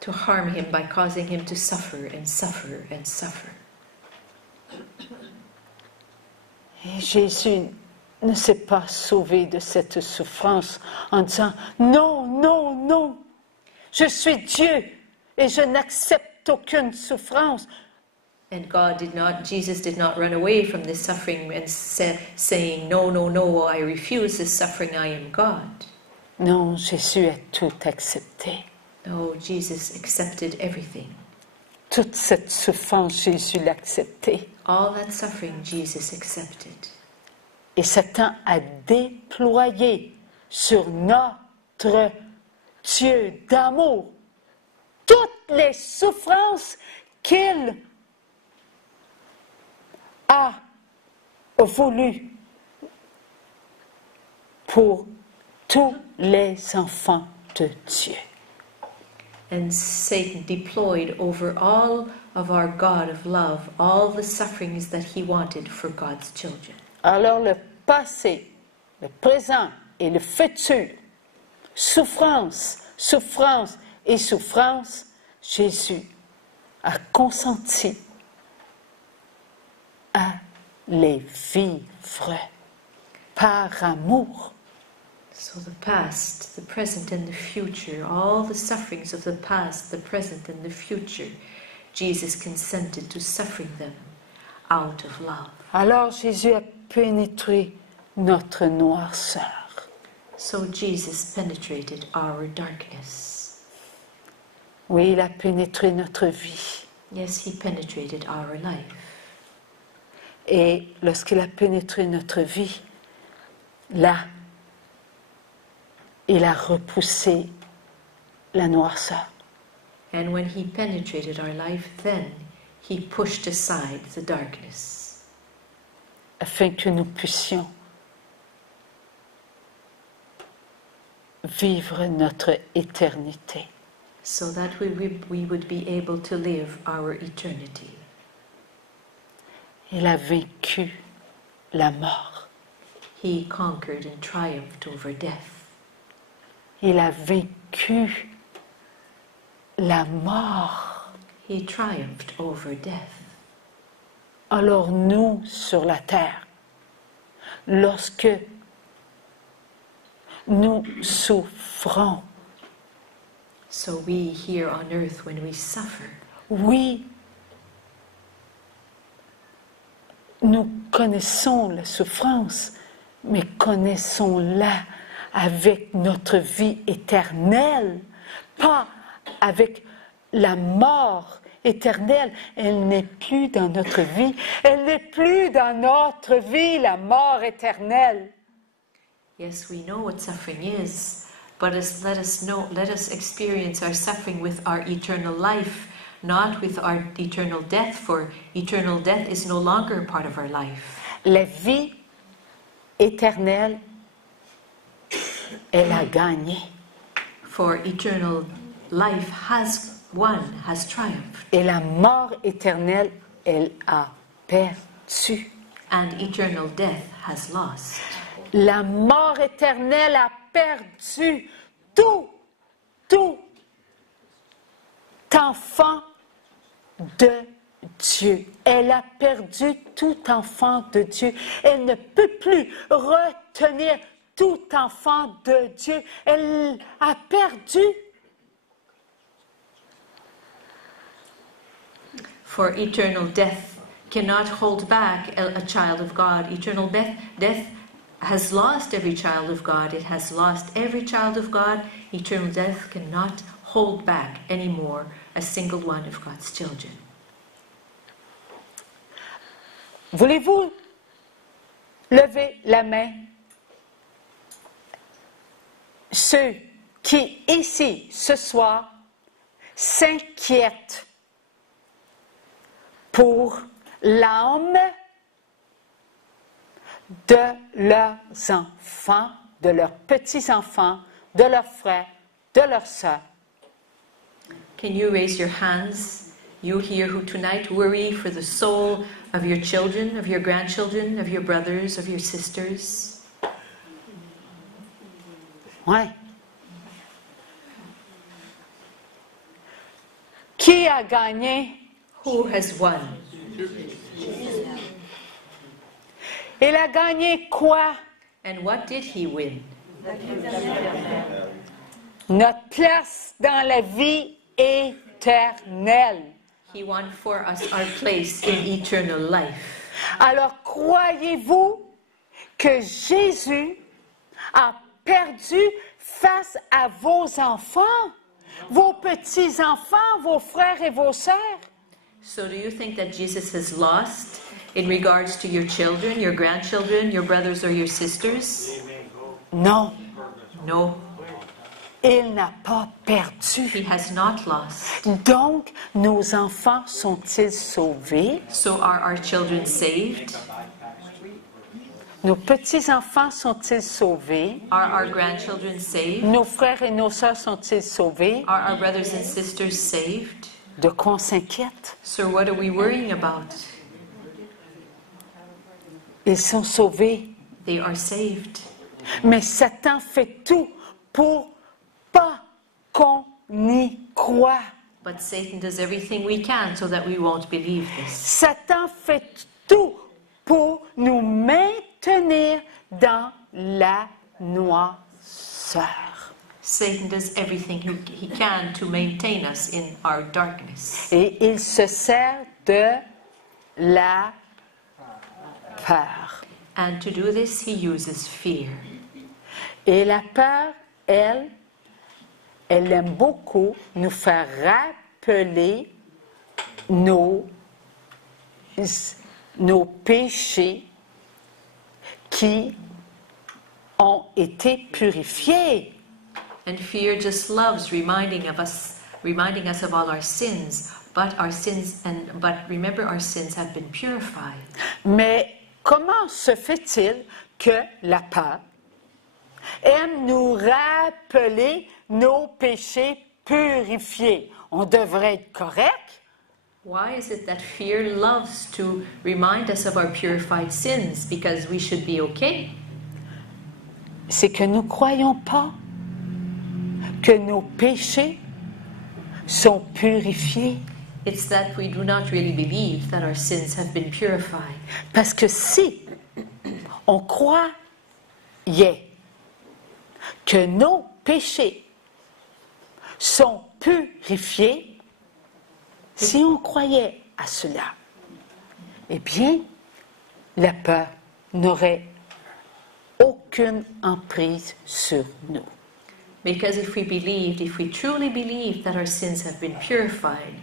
to harm him by causing him to suffer and suffer and suffer. Et Jésus ne s'est pas sauvé de cette souffrance en disant « Non, non, non, je suis Dieu et je n'accepte aucune souffrance. And Jesus did not run away from this suffering and saying, no, no, no, I refuse this suffering, I am God. » Non, Jésus a tout accepté. No, Jesus accepted everything. Toute cette souffrance, Jésus l'a acceptée. All that suffering, Jesus accepted. Et Satan a déployé sur notre Dieu d'amour toutes les souffrances qu'il a voulu pour tous les enfants de Dieu. And Satan deployed over all of our God of love all the sufferings that he wanted for God's children. Alors le passé, le présent et le futur, souffrance, souffrance et souffrance, Jésus a consenti à les vivre par amour. So the past, the present and the future, all the sufferings of the past, the present and the future, Jesus consented to suffering them out of love. Alors Jésus a pénétré notre noirceur. So Jesus penetrated our darkness. Oui, il a pénétré notre vie. Yes, he penetrated our life. Et lorsqu'il a pénétré notre vie, là, il a repoussé la noirceur. And when he penetrated our life, then he pushed aside the darkness. afin que nous puissions vivre notre éternité. so that we would be able to live our eternity. Il a vaincu la mort. He conquered and triumphed over death. Il a vaincu la mort. He triumphed over death. Alors nous, sur la terre, lorsque nous souffrons, So we here on earth, when we suffer, oui, nous connaissons la souffrance, mais connaissons-la avec notre vie éternelle, pas avec la mort éternelle. Elle n'est plus dans notre vie. Elle n'est plus dans notre vie, la mort éternelle. yes, we know what suffering is, but let us experience our suffering with our eternal life, not with our eternal death, for eternal death is no longer a part of our life. La vie éternelle, elle a gagné. For eternal life has won, has triumphed, Et la mort éternelle, elle a perdu. and eternal death has lost. La mort éternelle a perdu tout enfant de Dieu. Elle a perdu tout enfant de Dieu. Elle ne peut plus retenir tout enfant de Dieu. Elle a perdu. For eternal death cannot hold back a child of God. Eternal death has lost every child of God. It has lost every child of God. Eternal death cannot hold back anymore a single one of God's children. Voulez-vous lever la main? Ceux qui, ici, ce soir, s'inquiètent pour l'âme de leurs enfants, de leurs petits-enfants, de leurs frères, de leurs sœurs. Can you raise your hands, you here who tonight worry for the soul of your children, of your grandchildren, of your brothers, of your sisters? Ouais. Qui a gagné? Who has won? Il a gagné quoi? And what did he win? Notre place dans la vie éternelle. He won for us our place in eternal life. Alors croyez-vous que Jésus a perdu face à vos enfants, vos petits-enfants, vos frères et vos sœurs? So do you think that Jesus has lost in regards to your children, your grandchildren, your brothers or your sisters? Non, No, il n'a pas perdu. he has not lost. Donc, nos enfants sont-ils sauvés? So are our children saved? Nos petits-enfants sont-ils sauvés? Are our grandchildren saved? Nos frères et nos sœurs sont-ils sauvés? Are our brothers and sisters saved? De quoi on s'inquiète? So what are we worrying about? Ils sont sauvés. They are saved. Mais Satan fait tout pour pas qu'on y croit. But Satan does everything we can so that we won't believe this. Satan fait tout pour nous maintenir dans la noirceur. Satan does everything he can to maintain us in our darkness. Et il se sert de la peur. And to do this, he uses fear. Et la peur, elle aime beaucoup nous faire rappeler nos péchés qui ont été purifiés. And fear just loves reminding us of all our sins. But remember, our sins have been purified. Mais comment se fait-il que la peur aime nous rappeler nos péchés purifiés? On devrait être correct. Why is it that fear loves to remind us of our purified sins? Because we should be okay. C'est que nous ne croyons pas que nos péchés sont purifiés. It's that we do not really believe that our sins have been purified. Parce que si on croyait que nos péchés sont purifiés, si on croyait à cela, eh bien, la peur n'aurait aucune emprise sur nous. Because if we truly believed that our sins have been purified,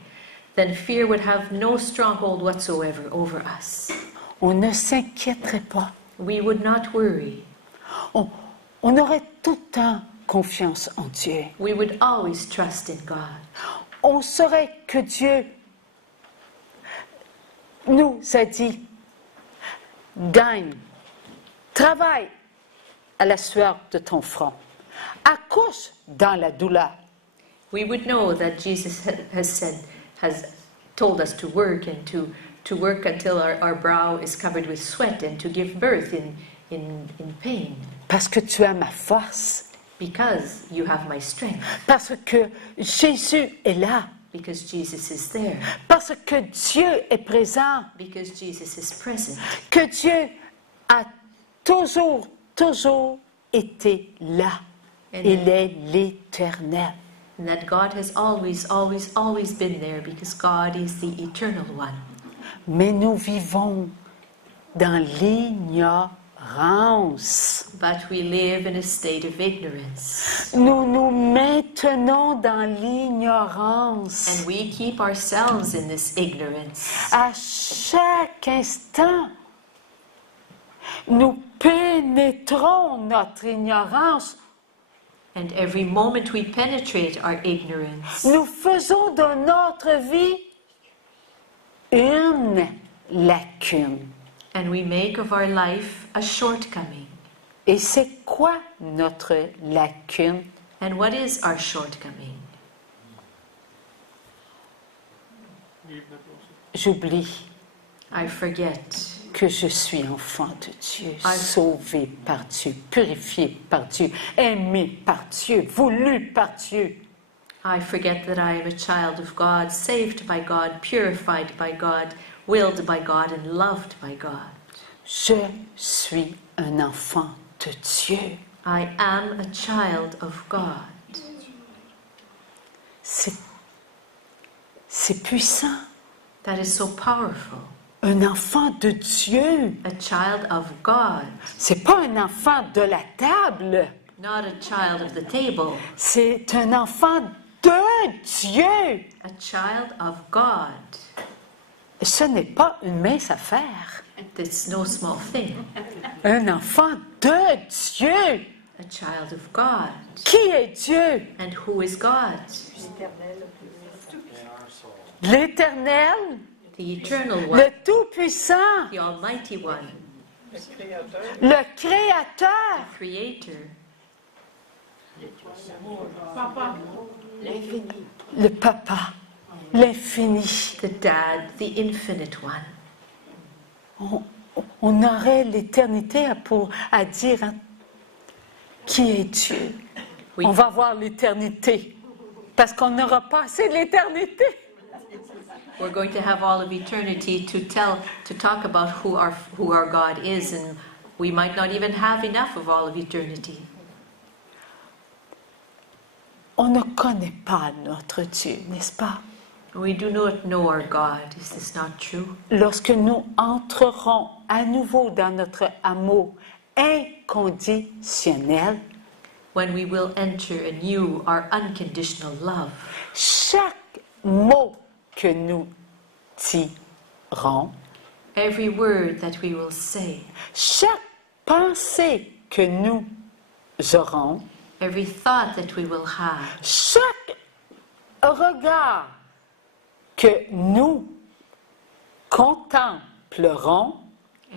then fear would have no stronghold whatsoever over us. On ne s'inquiéterait pas. We would not worry. On aurait tout le temps confiance en Dieu. We would always trust in God. On saurait que Dieu nous a dit, gagne, travaille à la sueur de ton front, accouche dans la douleur. We would know that Jesus has told us to work and to work until our brow is covered with sweat and to give birth in pain. Parce que tu as ma force. Because you have my strength. Parce que Jésus est là. Because Jesus is there. Parce que Dieu est présent. Because Jesus is present. Que Dieu a toujours été là. Il est l'Éternel. And that God has always been there because God is the eternal one. Mais nous vivons dans l'ignorance. But we live in a state of ignorance. Nous nous maintenons dans l'ignorance. And we keep ourselves in this ignorance. À chaque instant, nous pénétrons notre ignorance. And every moment we penetrate our ignorance. Nous faisons de notre vie une lacune. And we make of our life a shortcoming. Et c'est quoi notre lacune? And what is our shortcoming? J'oublie I forget que je suis enfant de Dieu, sauvé par Dieu, purifié par Dieu, aimé par Dieu, voulu par Dieu. I forget that I am a child of God, saved by God, purified by God, willed by God, and loved by God. Je suis un enfant de Dieu. I am a child of God. C'est puissant. That is so powerful. Un enfant de Dieu. A child of God. C'est pas un enfant de la table. Not a child of the table. C'est un enfant de Dieu. A child of God. Ce n'est pas une mince affaire. It's no small thing. Un enfant de Dieu. A child of God. Qui est Dieu? And who is God? L'Éternel. The eternal one. Le Tout-Puissant. The Almighty One. Le Créateur. The Creator. Le Papa. L'infini. The Dad, the Infinite One. On aurait l'éternité à dire hein, qui est Dieu. Oui. On va voir l'éternité parce qu'on n'aura pas assez de l'éternité. We're going to have all of eternity to talk about who our God is, and we might not even have enough of all of eternity. On ne connaît pas notre Dieu, n'est-ce pas? We do not know our God. Is this not true? Lorsque nous entrerons à nouveau dans notre amour inconditionnel, when we will enter anew our unconditional love, chaque mot que nous dirons, every word that we will say, chaque pensée que nous aurons, every thought that we will have, chaque regard que nous contemplerons,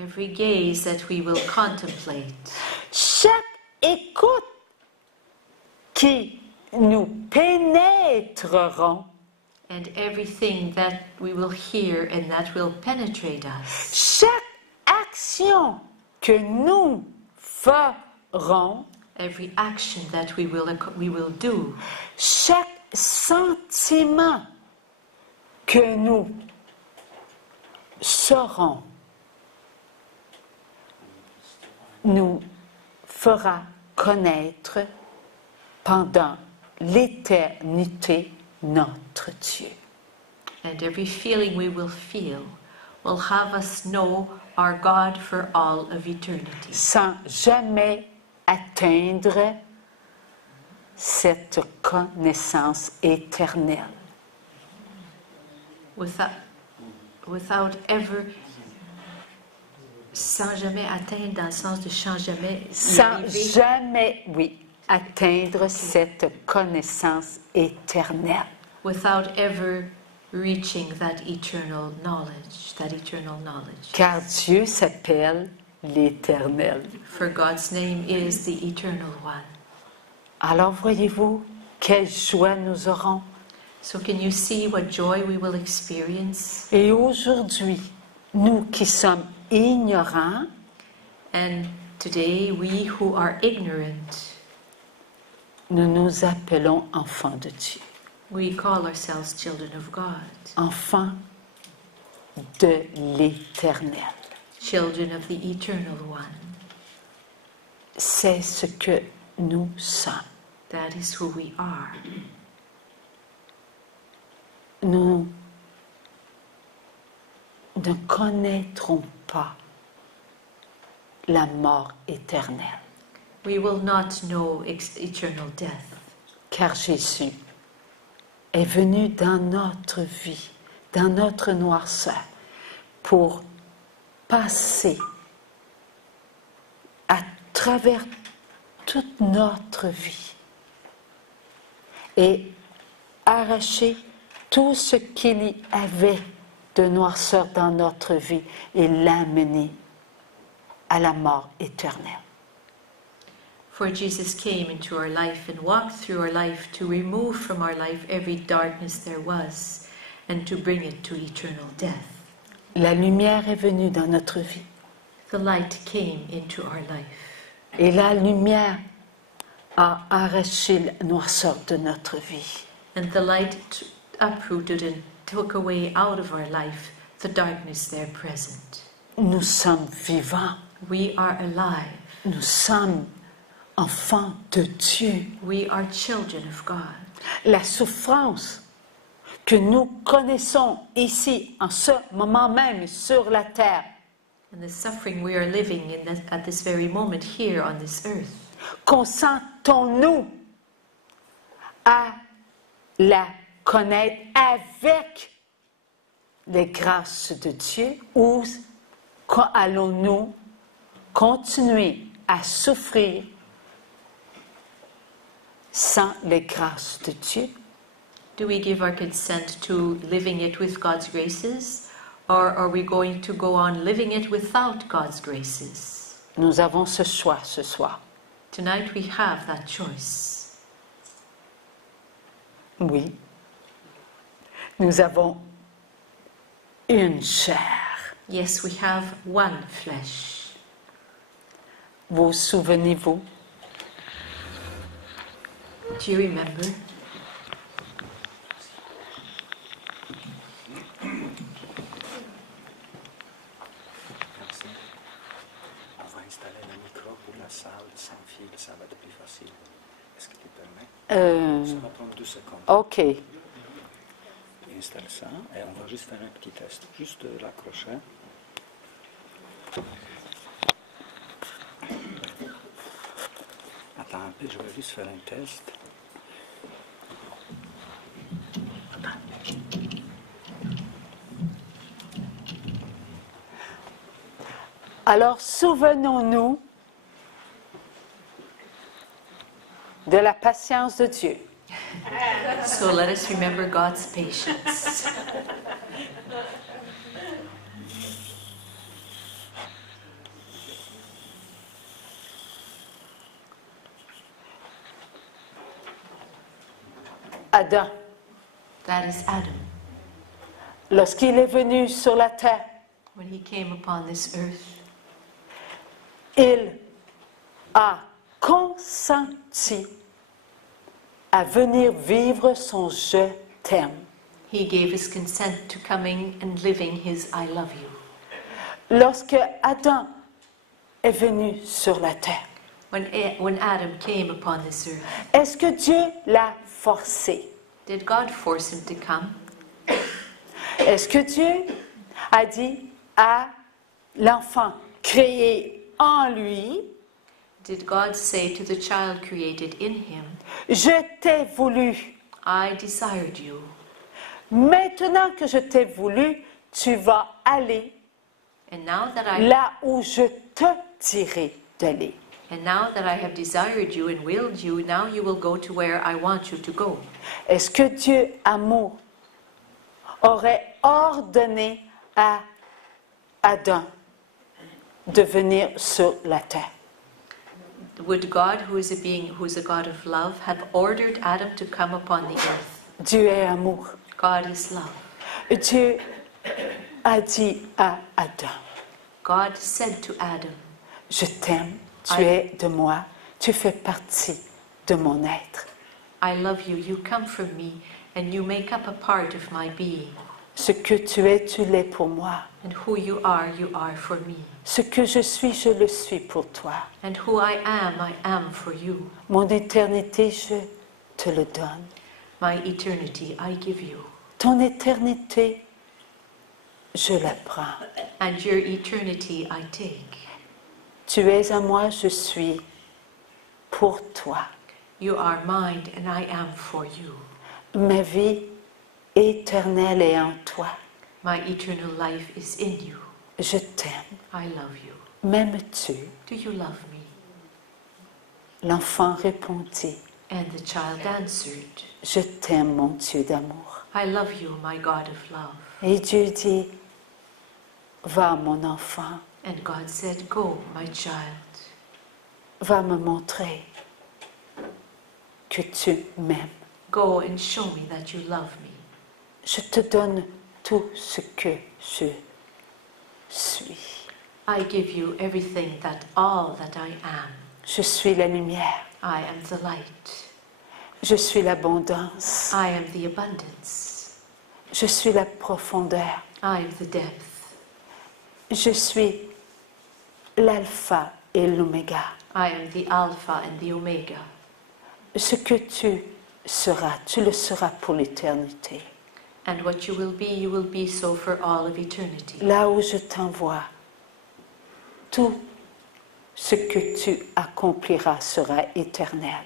Every gaze that we will contemplate. Chaque écoute qui nous pénétreront. And everything that we will hear and that will penetrate us. Chaque action que nous ferons. Every action that we will do. Chaque sentiment que nous saurons nous fera connaître pendant l'éternité notre Dieu. And every feeling we will feel will have us know our God for all of eternity. Sans jamais atteindre cette connaissance éternelle. Without ever, sans jamais atteindre dans le sens de sans jamais y Sans arriver. jamais, oui, atteindre cette connaissance éternelle. Without ever reaching that eternal knowledge, Car Dieu s'appelle l'Éternel. For God's name is the Eternal One. Alors voyez-vous quelle joie nous aurons. So can you see what joy we will experience? Et aujourd'hui, nous qui sommes ignorants, And today we who are ignorant, nous nous appelons enfants de Dieu. we call ourselves children of God, Enfants de l'Éternel. children of the Eternal One. C'est ce que nous sommes. That is who we are. Nous ne connaîtrons pas la mort éternelle, We will not know eternal death, car Jésus est venu dans notre vie, dans notre noirceur, pour passer à travers toute notre vie et arracher tout ce qu'il y avait de noirceur dans notre vie et l'amener à la mort éternelle. for Jesus came into our life and walked through our life to remove from our life every darkness there was and to bring it to eternal death. La lumière est venue dans notre vie The light came into our life, et la lumière a arraché la noirceur de notre vie. and the light uprooted and took away out of our life the darkness there present. Nous sommes vivants, We are alive. nous sommes enfants de Dieu. We are children of God. La souffrance que nous connaissons ici, en ce moment même, sur la terre, And the suffering we are living in at this very moment here on this earth, consentons-nous à la connaître avec les grâces de Dieu ou allons-nous continuer à souffrir sans les grâces de Dieu? do we give our consent to living it with God's graces, or are we going to go on living it without God's graces? Nous avons ce choix ce soir. Tonight we have that choice. Oui. Nous avons une chair. Yes, we have one flesh. Vous souvenez-vous? Do you remember? Merci. On va installer le micro pour la salle sans fil, ça va être plus facile. Est-ce que tu permets? Ça va prendre 2 secondes. OK. Installe ça et on va juste faire un petit test. Juste l'accrocher. Attends un peu, je vais juste faire un test. Alors, souvenons-nous de la patience de Dieu. So let us remember God's patience. Adam. That is Adam. Lorsqu'il est venu sur la terre, When he came upon this earth, il a consenti à venir vivre son je t'aime. he gave his consent to coming and living his I love you. Lorsque Adam est venu sur la terre, When Adam came upon this earth, est-ce que Dieu l'a forcé? did God force him to come? Est-ce que Dieu a dit à l'enfant créé en lui, Did God say to the child created in him, je t'ai voulu, I desired you. maintenant que je t'ai voulu, tu vas aller And now that I là où je te dirai d'aller. have desired you and willed you, now you will go to where I want you to go. Est-ce que Dieu, amour, aurait ordonné à Adam de venir sur la terre? Would God, who is a God of love, have ordered Adam to come upon the earth? Dieu est amour. God is love. Dieu a dit à Adam, God said to Adam, je t'aime, tu es de moi, tu fais partie de mon être. I love you, you come from me, and you make up a part of my being. Ce que tu es, tu l'es pour moi. And who you are for me. Ce que je le suis pour toi. And who I am for you. Mon éternité, je te le donne. My eternity I give you. Ton éternité, je la prends. And your eternity I take. Tu es à moi, je suis pour toi. You are mine and I am for you. Ma vie éternelle est en toi. My eternal life is in you. Je t'aime. I love you. M'aimes-tu? Do you love me? L'enfant répondit, And the child answered, je t'aime, mon Dieu d'amour. I love you, my God of love. Et Dieu dit, va mon enfant, And God said, go, my child. va me montrer que tu m'aimes. Go and show me that you love me. Je te donne tout ce que je suis. I give you everything all that I am. Je suis la lumière. I am the light. Je suis l'abondance. I am the abundance. Je suis la profondeur. I am the depth. Je suis l'alpha et l'oméga. I am the Alpha and the Omega. Ce que tu seras, tu le seras pour l'éternité. And what you will be so for all of eternity. Là où je t'envoie, tout ce que tu accompliras sera éternel.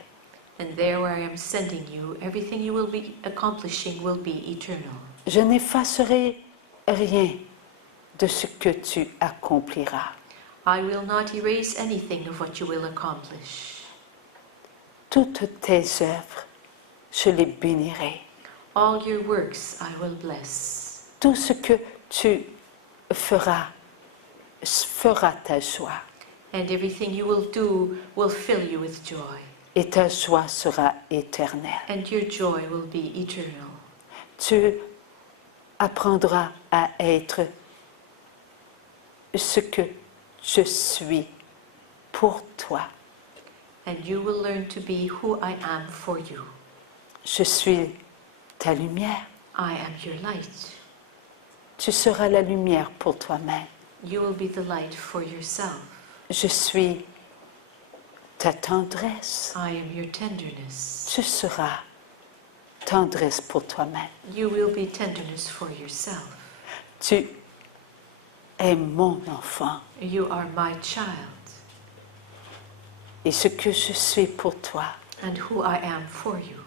And there where I am sending you, everything you will be accomplishing will be eternal. Je n'effacerai rien de ce que tu accompliras. I will not erase anything of what you will accomplish. Toutes tes œuvres, je les bénirai. All your works I will bless. Tout ce que tu feras fera ta joie. And everything you will do will fill you with joy. Et ta joie sera éternelle. And your joy will be eternal. Tu apprendras à être ce que je suis pour toi. And you will learn to be who I am for you. Je suis ta lumière. I am your light. Tu seras la lumière pour toi-même. You will be the light for yourself. Je suis ta tendresse. I am your tenderness. Tu seras tendresse pour toi-même. You will be tenderness for yourself. Tu es mon enfant. You are my child. Et ce que je suis pour toi And who I am for you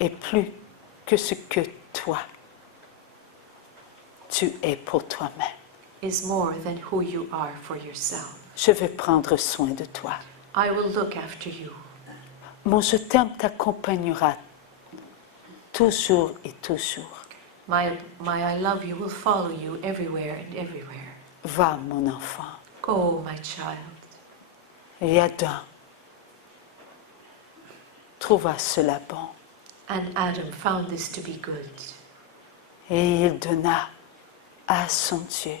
est plus que ce que toi, tu es pour toi-même. is more than who you are for yourself. Je vais prendre soin de toi. I will look after you. Mon je t'aime t'accompagnera toujours et toujours. My I love you will follow you everywhere and everywhere. Va, mon enfant. Go, my child. Et Adam trouva cela bon. And Adam found this to be good. Et il donna à son Dieu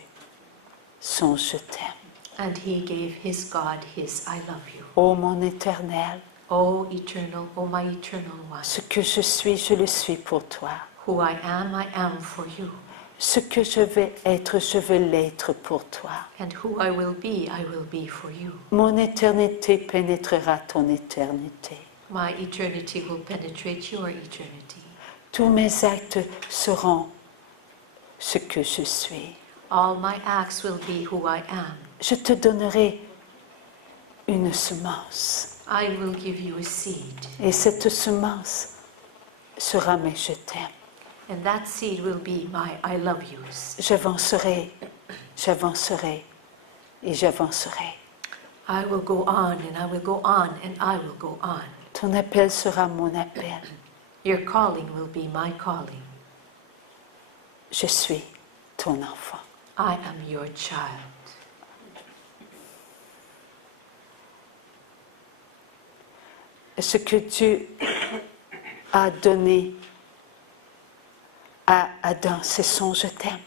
son je t'aime. And he gave his God his I love you. Ô mon Éternel, O eternal, O my eternal one. ce que je le suis pour toi. Who I am for you. Ce que je vais l'être pour toi. And who I will be for you. Mon éternité pénétrera ton éternité. My eternity will penetrate your eternity. Tous mes actes seront ce que je suis. All my acts will be who I am. Je te donnerai une semence. I will give you a seed. Et cette semence sera mes je t'aime. And that seed will be my I love yous. J'avancerai et j'avancerai. I will go on and I will go on and I will go on. Ton appel sera mon appel. Your calling will be my calling. Je suis ton enfant. I am your child. Ce que Dieu a donné à Adam, c'est son je t'aime.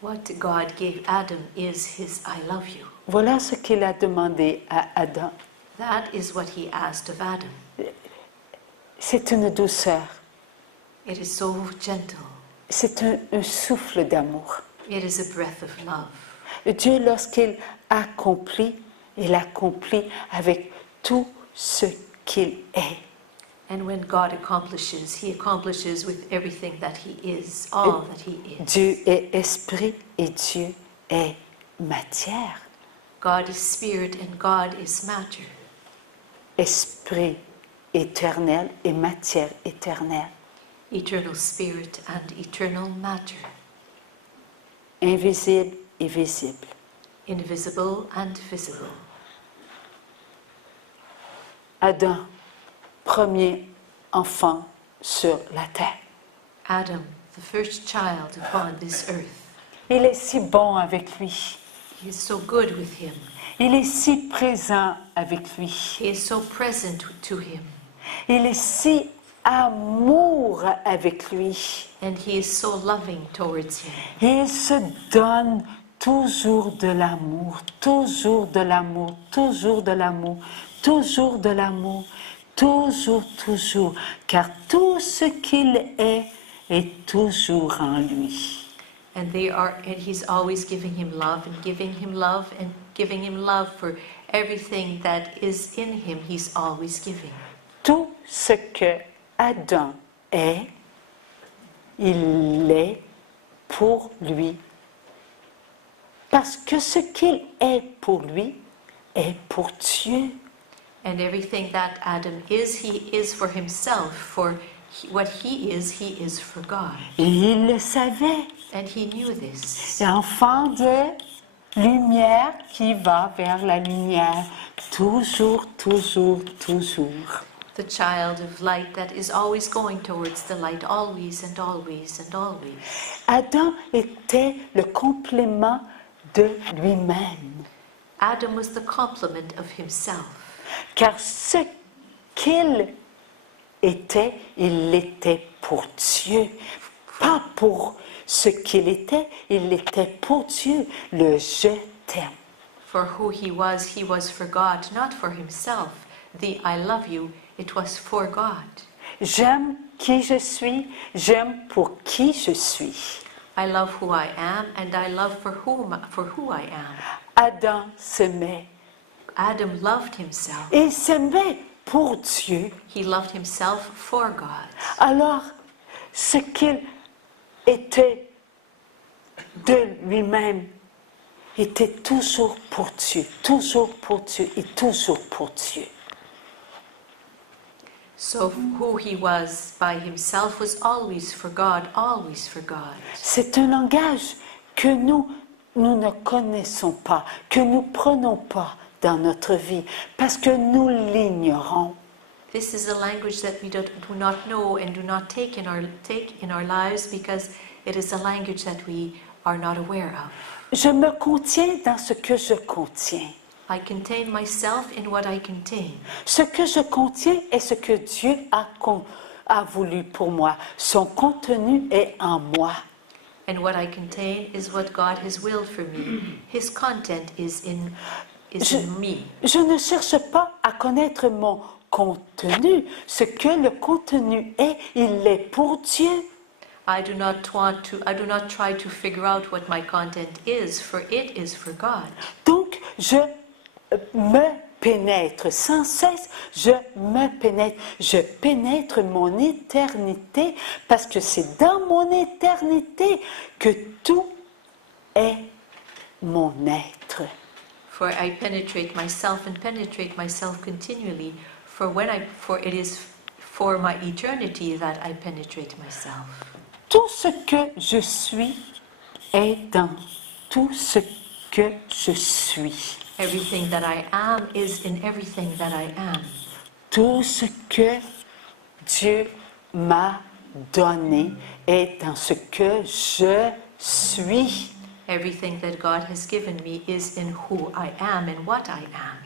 What God gave Adam is his I love you. Voilà ce qu'il a demandé à Adam. That is what he asked of Adam. C'est une douceur. It is so gentle. C'est un souffle d'amour. It is a breath of love. Dieu, lorsqu'il accomplit, il accomplit avec tout ce qu'il est. And when God accomplishes, he accomplishes with everything that he is, all that he is. Dieu est esprit et Dieu est matière. God is spirit and God is matter. Esprit éternel et matière éternelle. Eternal spirit and eternal matter. Invisible et visible. Invisible and visible. Adam, premier enfant sur la terre. Adam, the first child upon this earth. Il est si bon avec lui. He is so good with him. Il est si présent avec lui. He is so present to him. Il est si amour avec lui. And he is so loving towards him. Il se donne toujours de l'amour, toujours de l'amour, toujours de l'amour, toujours de l'amour, toujours, toujours, car tout ce qu'il est toujours en lui. And he's always giving him love and giving him love and giving him love for everything that is in him. He's always giving. Tout ce que Adam est, il est pour lui. Parce que ce qu'il est pour lui est pour Dieu. And everything that Adam is, he is for himself. For what he is for God. Et il le savait. And he knew this. Enfant de lumière qui va vers la lumière. Toujours, toujours, toujours. The child of light that is always going towards the light, always and always and always. Adam était le complément de lui-même. Adam was the complement of himself. Car ce qu'il était, il l'était pour Dieu. Pas pour ce qu'il était, il l'était pour Dieu. Le je t'aime. For who he was for God, not for himself. The I love you, it was for God. J'aime qui je suis, j'aime pour qui je suis. I love who I am, and I love for who I am. Adam s'aimait. Adam loved himself. Il s'aimait pour Dieu. He loved himself for God. Alors, ce qu'il était de lui-même était toujours pour Dieu et toujours pour Dieu. So who he was by himself was always for God, always for God. C'est un langage que nous ne connaissons pas, que nous prenons pas dans notre vie, parce que nous l'ignorons. This is a language that we do not know and do not take in our lives because it is a language that we are not aware of. Je me contiens dans ce que je contiens. I contain myself in what I contain. Ce que je contiens est ce que Dieu a voulu pour moi. Son contenu est en moi. And what I contain is what God has willed for me. His content is in me. Je ne cherche pas à connaître mon contenu. Ce que le contenu est, il l'est pour Dieu. I do not try to figure out what my content is, for it is for God. Donc, je me pénètre sans cesse, je pénètre mon éternité, parce que c'est dans mon éternité que tout est mon être. For I penetrate myself and penetrate myself continually, for it is for my eternity that I penetrate myself. Tout ce que je suis est dans tout ce que je suis. Everything that I am is in everything that I am. Tout ce que Dieu m'a donné est dans ce que je suis. Everything that God has given me is in who I am and what I am.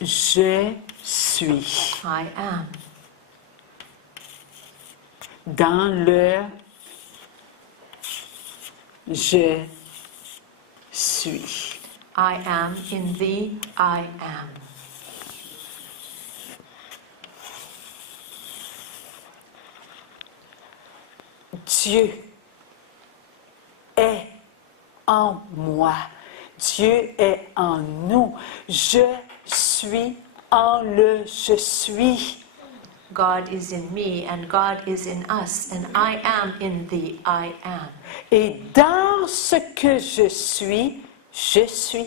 Je suis. I am. Dans le je suis. I am in the I am. Dieu est en moi. Dieu est en nous. Je suis en le je suis. God is in me and God is in us and I am in the I am. Et dans ce que je suis, je suis.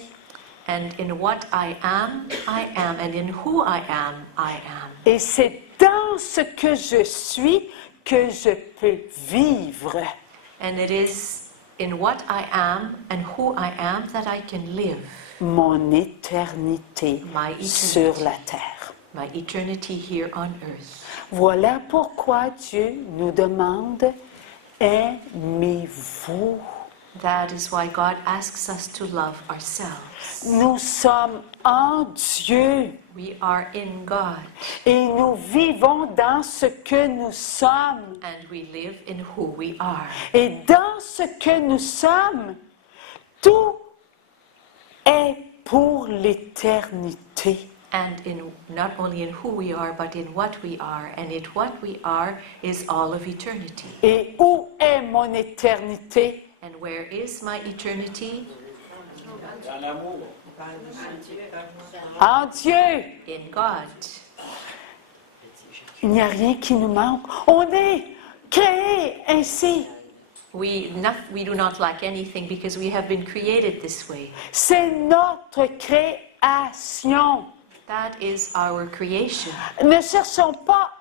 And in what I am, and in who I am, I am. Et c'est dans ce que je suis que je peux vivre. And it is in what I am and who I am that I can live. Mon éternité My eternity. sur la terre. My eternity here on earth. Voilà pourquoi Dieu nous demande, aimez-vous. That is why God asks us to love ourselves. Nous sommes en Dieu We are in God et nous vivons dans ce que nous sommes. and we live in who we are. Et dans ce que nous sommes, tout est pour l'éternité. And in not only in who we are, but in what we are. And in what we are is all of eternity. Et où est mon éternité? And where is my eternity? En Dieu. In God. Il n'y a rien qui nous manque. On est créés ainsi. We do not lack anything because we have been created this way. C'est notre création. That is our creation. Ne cherchons pas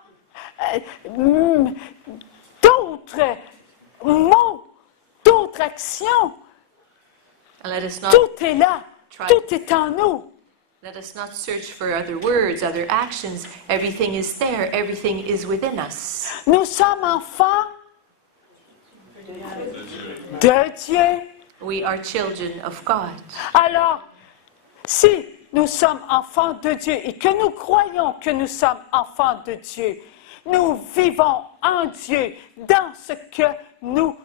d'autres mots, d'autres actions. And let us not Tout est là. Tout est en nous. Let us not search for other words, other actions. Everything is there. Everything is within us. Nous sommes enfants de Dieu. We are children of God. Alors, si nous sommes enfants de Dieu et que nous croyons que nous sommes enfants de Dieu, nous vivons en Dieu dans ce que nous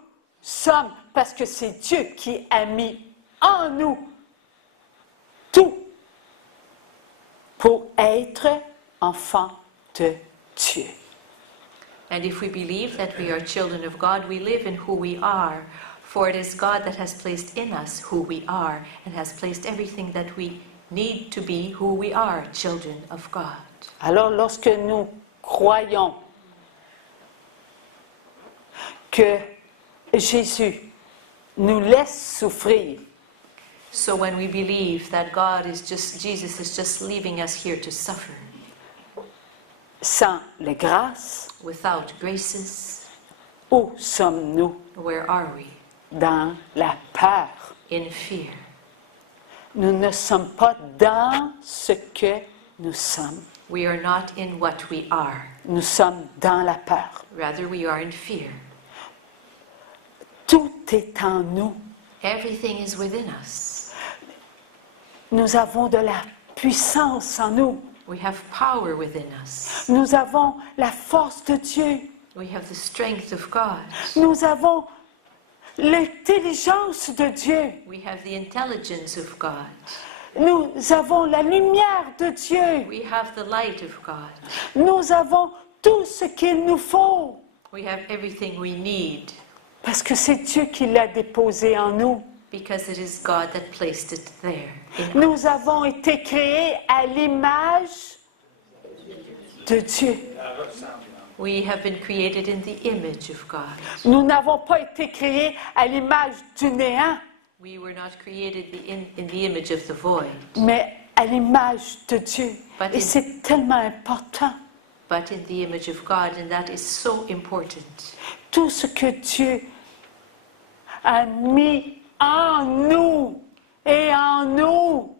sommes, parce que c'est Dieu qui a mis en nous tout pour être enfants de Dieu. And if we believe that we are children of God, we live in who we are. For it is God that has placed in us who we are and has placed everything that we need to be who we are, children of God. Alors, lorsque nous croyons que Jésus nous laisse souffrir, So when we believe that Jesus is just leaving us here to suffer, sans les grâces, without graces, où sommes-nous? where are we? Dans la peur. In fear. Nous ne sommes pas dans ce que nous sommes. We are not in what we are. Nous sommes dans la peur. Rather, we are in fear. Tout est en nous. Everything is within us. Nous avons de la puissance en nous. We have power within us. Nous avons la force de Dieu. We have the strength of God. Nous avons l'intelligence de Dieu. We have the intelligence of God. Nous avons la lumière de Dieu. We have the light of God. Nous avons tout ce qu'il nous faut. We have everything we need Parce que c'est Dieu qui l'a déposé en nous. because it is God that placed it there. Nous avons été créés à l'image de Dieu. We have been created in the image of God. Nous n'avons pas été créés à l'image du néant, We were not created in the image of the void, mais à l'image de Dieu. But Et in- c'est tellement important. but in the image of God, and that is so important. Tout ce que Dieu a mis en nous et en nous.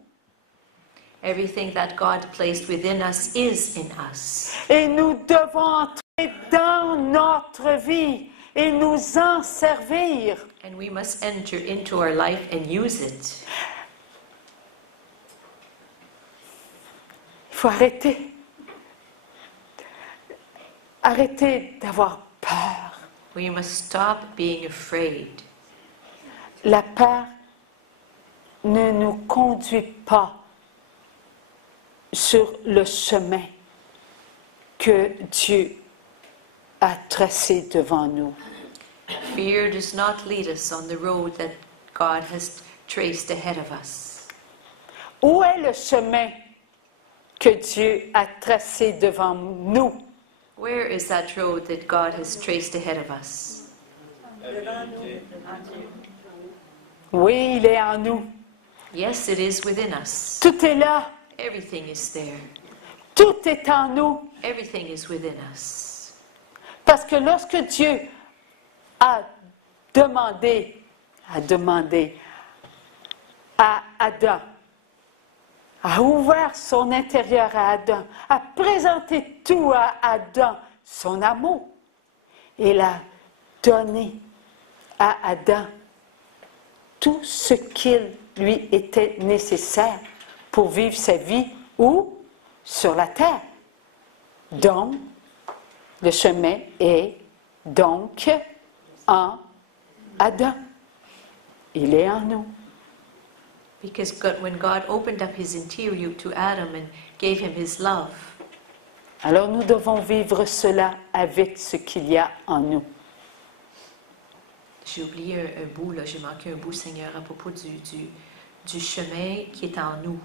Everything that God placed within us is in us. Et nous devons entrer dans notre vie et nous en servir. And we must enter into our life and use it. Il faut arrêter. Arrêter d'avoir peur. We must stop being afraid. La peur ne nous conduit pas sur le chemin que Dieu a tracé devant nous. Fear does not lead us on the road that God has traced ahead of us. Où est le chemin que Dieu a tracé devant nous? Where is that road that God has traced ahead of us? Oui, il est en nous. Yes, it is within us. Tout est là. Everything is there. Tout est en nous. Everything is within us. Parce que lorsque Dieu a demandé à Adam, a ouvert son intérieur à Adam, a présenté tout à Adam, son amour, il a donné à Adam tout ce qu'il lui était nécessaire pour vivre sa vie où? Sur la terre. Donc, le chemin est donc en Adam. Il est en nous. Because when God opened up his interior to Adam and gave him his love, Alors nous devons vivre cela avec ce qu'il y a en nous. j'ai oublié un bout, là, j'ai manqué un bout, Seigneur, à propos du chemin qui est en nous.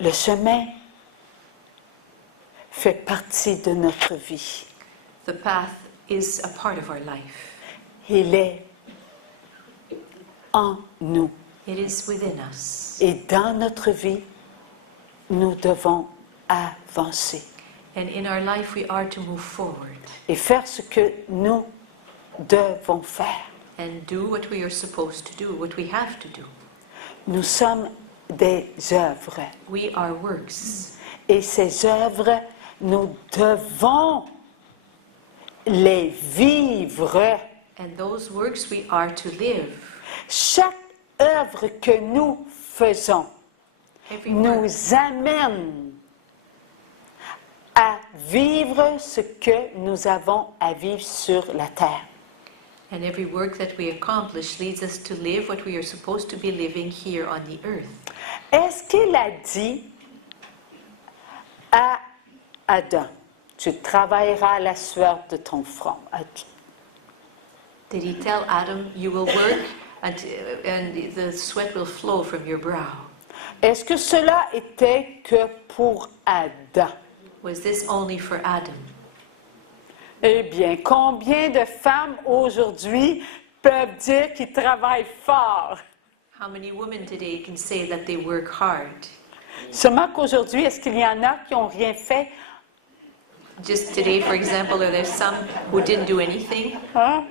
Le chemin fait partie de notre vie. The path is a part of our life. Il est en nous. It is within us. Et dans notre vie, nous devons avancer And in our life we are to move forward et faire ce que nous devons faire. and do what we are supposed to do, what we have to do. Nous sommes des œuvres. We are works. Et ces œuvres, nous devons les vivre. And those works we are to live. Chaque œuvre que nous faisons Every work, nous amène à vivre ce que nous avons à vivre sur la terre. and every work that we accomplish leads us to live what we are supposed to be living here on the earth. Est-ce qu'il a dit à Adam, tu travailleras à la sueur de ton front? Did he tell Adam, you will work and the sweat will flow from your brow? Est-ce que cela était que pour Adam? Was this only for Adam? Eh bien, combien de femmes aujourd'hui peuvent dire qu'ils travaillent fort? How many women today can say that they work hard? Seulement qu'aujourd'hui, est-ce qu'il y en a qui n'ont rien fait? Just today, for example, are there some who didn't do anything? Hein?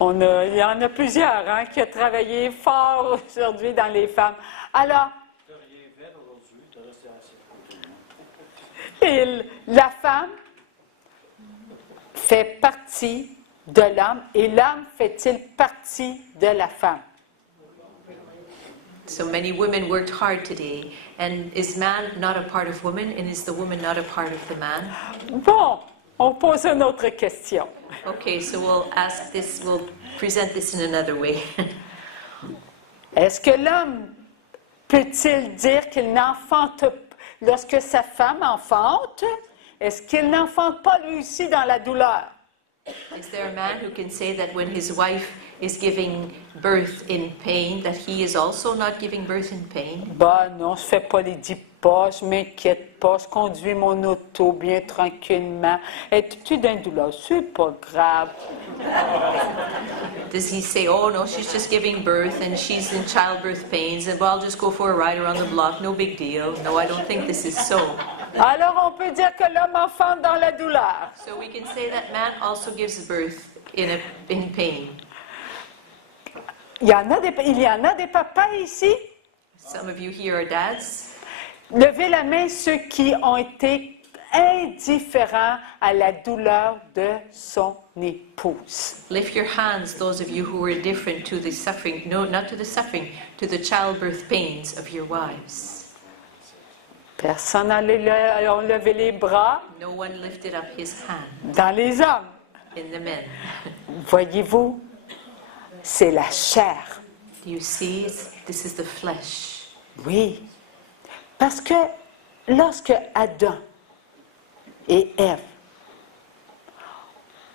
Il y en a plusieurs hein, qui ont travaillé fort aujourd'hui dans les femmes. Alors, la femme fait partie de l'homme et l'homme fait-il partie de la femme? So many women worked hard today. And is man not a part of woman? And is the woman not a part of the man? Bon, on pose une autre question. Okay, so we'll present this in another way. Est-ce que l'homme peut-il dire qu'il n'enfante lorsque sa femme enfante? Est-ce qu'il n'enfante pas lui aussi dans la douleur? Is there a man who can say that when his wife is giving birth in pain, that he is also not giving birth in pain? Ben non, je fais pas les 10 pas, je m'inquiète pas, je conduis mon auto bien tranquillement. Es-tu d'une douleur? C'est pas grave. Does he say, oh no, she's just giving birth and she's in childbirth pains and well, I'll just go for a ride around the block, no big deal. No, I don't think this is so. Alors on peut dire que l'homme enfante dans la douleur. So we can say that man also gives birth in pain. Il y en a des papas ici. Some of you here are dads. Levez la main ceux qui ont été indifférents à la douleur de son épouse. Lift your hands, those of you who were indifferent to the suffering, no, not to the suffering, to the childbirth pains of your wives. Personne n'a levé les bras. No one lifted up his hand. Dans les hommes. In the men. Voyez-vous, c'est la chair. Do you see? This is the flesh. Oui. Parce que lorsque Adam et Ève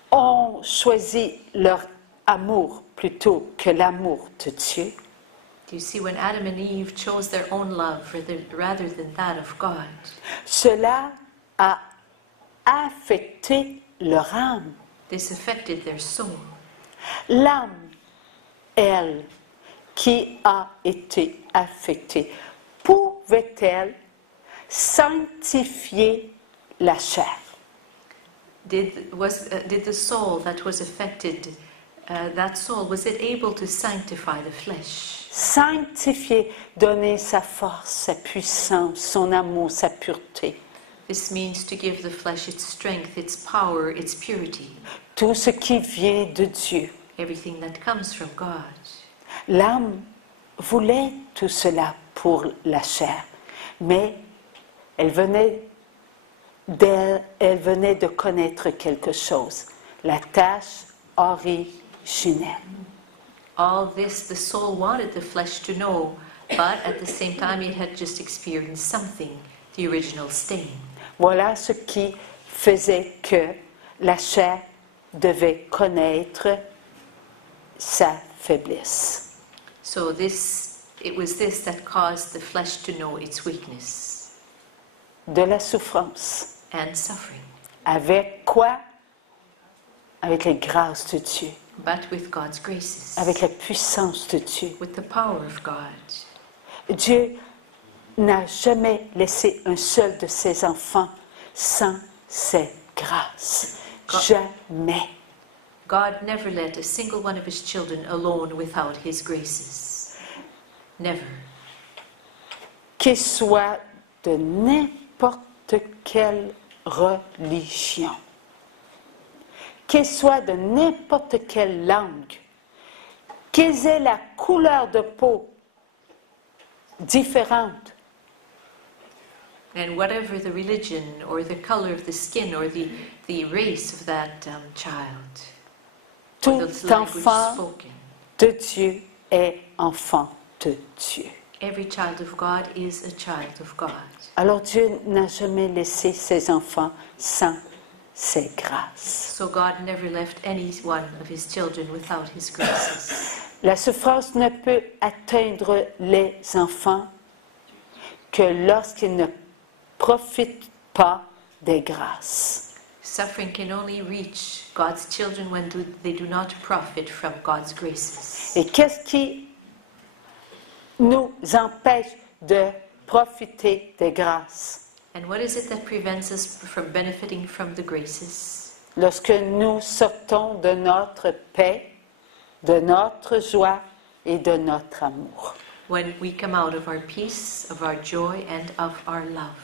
ont choisi leur amour plutôt que l'amour de Dieu, do you see, when Adam and Eve chose their own love rather than that of God, cela a affecté leur âme. this affected their soul. L'âme, elle, qui a été affectée, pouvait-elle sanctifier la chair? Did the soul that was affected, that soul, was it able to sanctify the flesh? Sanctifier, donner sa force, sa puissance, son amour, sa pureté. This means to give the flesh its strength, its power, its purity. Tout ce qui vient de Dieu. Everything that comes from God. L'âme voulait tout cela pour la chair, mais elle venait de connaître quelque chose, la tâche originelle. All this the soul wanted the flesh to know, but at the same time it had just experienced something, the original stain. Voilà ce qui faisait que la chair devait connaître sa faiblesse. So it was this that caused the flesh to know its weakness. De la souffrance. And suffering. Avec quoi? Avec les grâces de Dieu. But with God's graces. Avec la puissance de Dieu. With the power of God. Dieu n'a jamais laissé un seul de ses enfants sans ses grâces. Jamais. God never let a single one of his children alone without his graces. Never. Qu'il soit de n'importe quelle religion, qu'il soit de n'importe quelle langue, qu'ils aient la couleur de peau différente. And whatever the religion or the color of the skin or the race of that child, Tout the language enfant spoken. de Dieu est enfant de Dieu. Every child of God is a child of God. Alors Dieu n'a jamais laissé ses enfants sans ses grâces. So God never left any one of his children without his graces. La souffrance ne peut atteindre les enfants que lorsqu'ils ne profitent pas des grâces. Suffering can only reach God's children when they do not profit from God's graces. Et qu'est-ce qui nous empêche de profiter des grâces? And what is it that prevents us from benefiting from the graces? Lorsque nous sortons de notre paix, de notre joie et de notre amour. When we come out of our peace, of our joy, and of our love.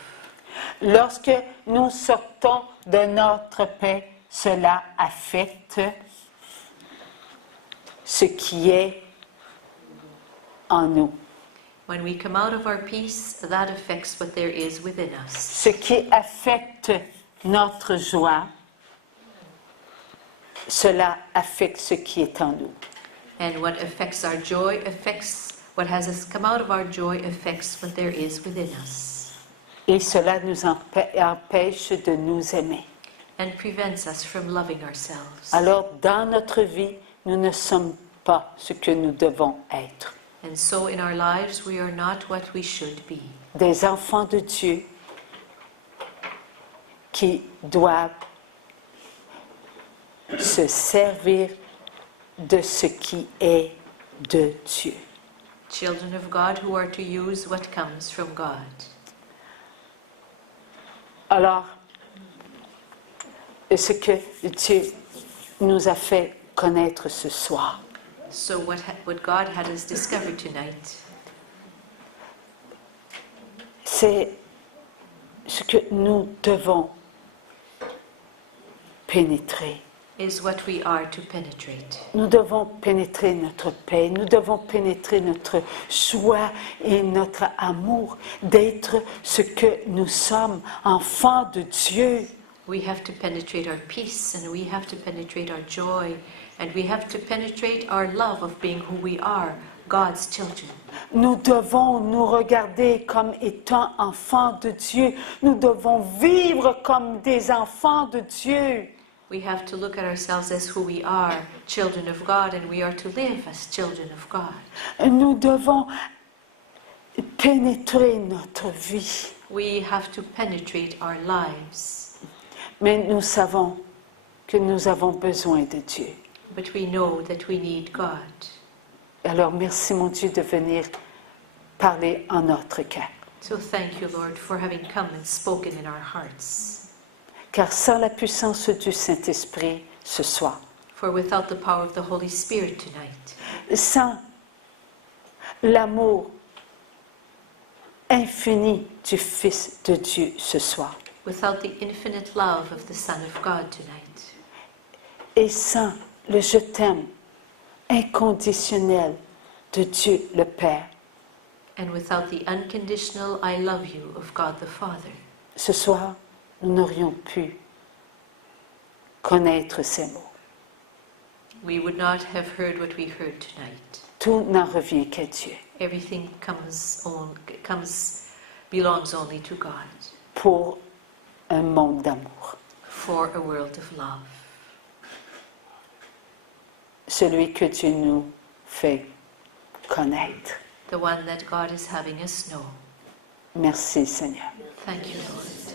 Lorsque nous sortons de notre paix, cela affecte ce qui est en nous. When we come out of our peace, that affects what there is within us. Ce qui affecte notre joie, cela affecte ce qui est en nous. And what affects our joy affects what has us come out of our joy affects what there is within us. Et cela nous empêche de nous aimer. And prevents us from loving ourselves. Alors, dans notre vie, nous ne sommes pas ce que nous devons être. And so in our lives, we are not what we should be. Des enfants de Dieu qui doivent se servir de ce qui est de Dieu. Children of God who are to use what comes from God. Alors, ce que Dieu nous a fait connaître ce soir, So what God had us discover tonight c'est ce que nous devons pénétrer. is what we are to penetrate. Nous devons pénétrer notre paix, nous devons pénétrer notre joie et notre amour d'être ce que nous sommes, enfants de Dieu. We have to penetrate our peace, and we have to penetrate our joy, and we have to penetrate our love of being who we are, God's children. Nous devons nous regarder comme étant enfants de Dieu. Nous devons vivre comme des enfants de Dieu. We have to look at ourselves as who we are, children of God, and we are to live as children of God. Nous devons pénétrer notre vie. We have to penetrate our lives. Mais nous savons que nous avons besoin de Dieu. But we know that we need God. Alors merci mon Dieu de venir parler en notre cœur. So thank you, Lord, for having come and spoken in our hearts. Car sans la puissance du Saint-Esprit ce soir, For without the power of the Holy Spirit tonight, sans l'amour infini du Fils de Dieu ce soir, without the infinite love of the Son of God tonight, et sans le je t'aime inconditionnel de Dieu le Père, and without the unconditional I love you of God the Father, ce soir, nous n'aurions pu connaître ces mots. we would not have heard what we heard tonight. Tout n'en revient qu'à Dieu Everything belongs only to God, pour un monde d'amour. for a world of love. Celui que Dieu nous fait connaître. The one that God is having us know. Merci Seigneur. Thank you, Lord.